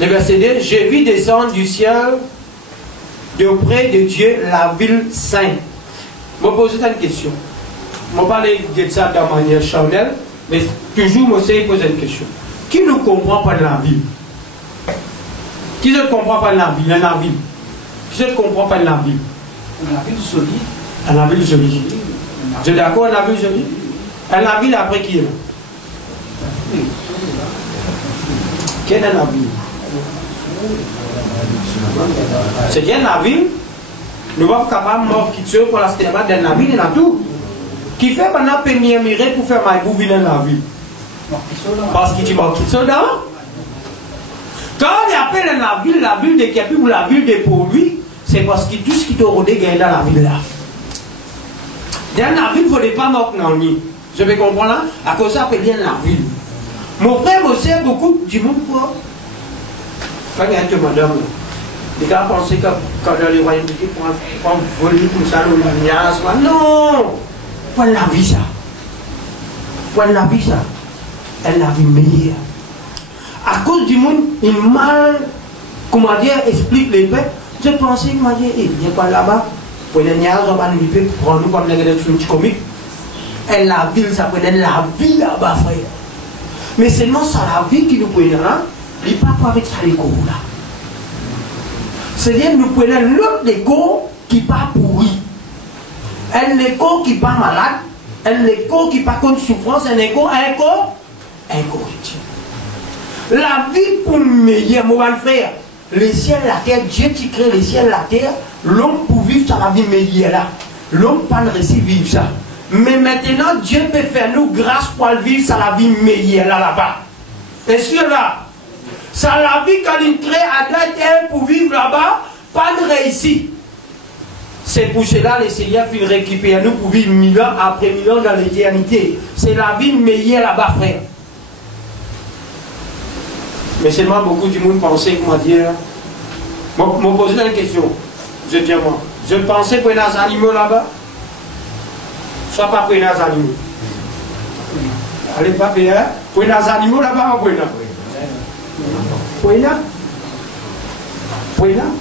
le verset 2, je vis descendre du ciel d'auprès de Dieu la ville sainte. Je me pose une question. Je vais parler de ça de manière charnelle, mais toujours je me pose une question. Qui ne comprend pas la ville? Qui ne comprend pas la ville? La ville. Qui ne comprend pas la ville? La ville solide. La ville solide. Vous êtes d'accord, la ville solide? La ville après qui est là? Quelle est la ville? C'est bien la ville. Nous sommes capables de mort qui tue pour la stéma dans la ville et dans tout. Qui fait pendant premier mire pour faire ma boue dans la ville? Parce qu'il dit qu'il sont là. Quand on appelle la ville de Képi ou la ville de Pau-Louis, c'est parce que tout ce qui te rodé gagne dans la ville là. Dans la ville, il ne faut pas mort non ni. Je vais comprendre là, à cause ça peut bien la ville. Mon frère me sait beaucoup du monde quoi. Quand il y a un madame, les gars pensaient que quand les royaumes pour voler comme ça, non! Pour la vie ça. Pour la vie ça. Elle la vie meilleure. À cause du monde, il mal, comment dire, explique les faits. Je pensais qu'il m'a dit, il n'y a pas là-bas. Pour les niaises, on va nous prendre nous comme les films comiques. Elle la ville, ça prenait la vie là-bas, frère. Mais seulement ça, la vie qui nous prenait là, il n'est pas avec ça l'écho là. C'est-à-dire nous prenons l'autre écho qui n'est pas pourri. Un écho qui n'est pas malade, un écho qui n'est pas contre souffrance, un écho incorruptible. La vie pour meilleur, mon frère, les ciels, la terre, Dieu qui crée les ciels, la terre, l'homme pour vivre ça la vie meilleure là. L'homme pas de réussir vivre ça. Mais maintenant, Dieu peut faire nous grâce pour vivre ça la vie meilleure là-bas. Est-ce que là, ça la vie quand il crée Adam et Ève pour vivre là-bas, pas de réussite. C'est pour cela que le Seigneur fait récupérer nous pour vivre 1000 ans après 1000 ans dans l'éternité. C'est la vie meilleure là-bas, frère. Mais seulement beaucoup du monde pensait, comment dire, me poser une question. Je dis moi, je pensais pour les animaux là-bas, soit pas pour les animaux. Allez, pas pour les animaux là-bas, ou pour les Pour les animaux,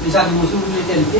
les animaux sont pour l'éternité.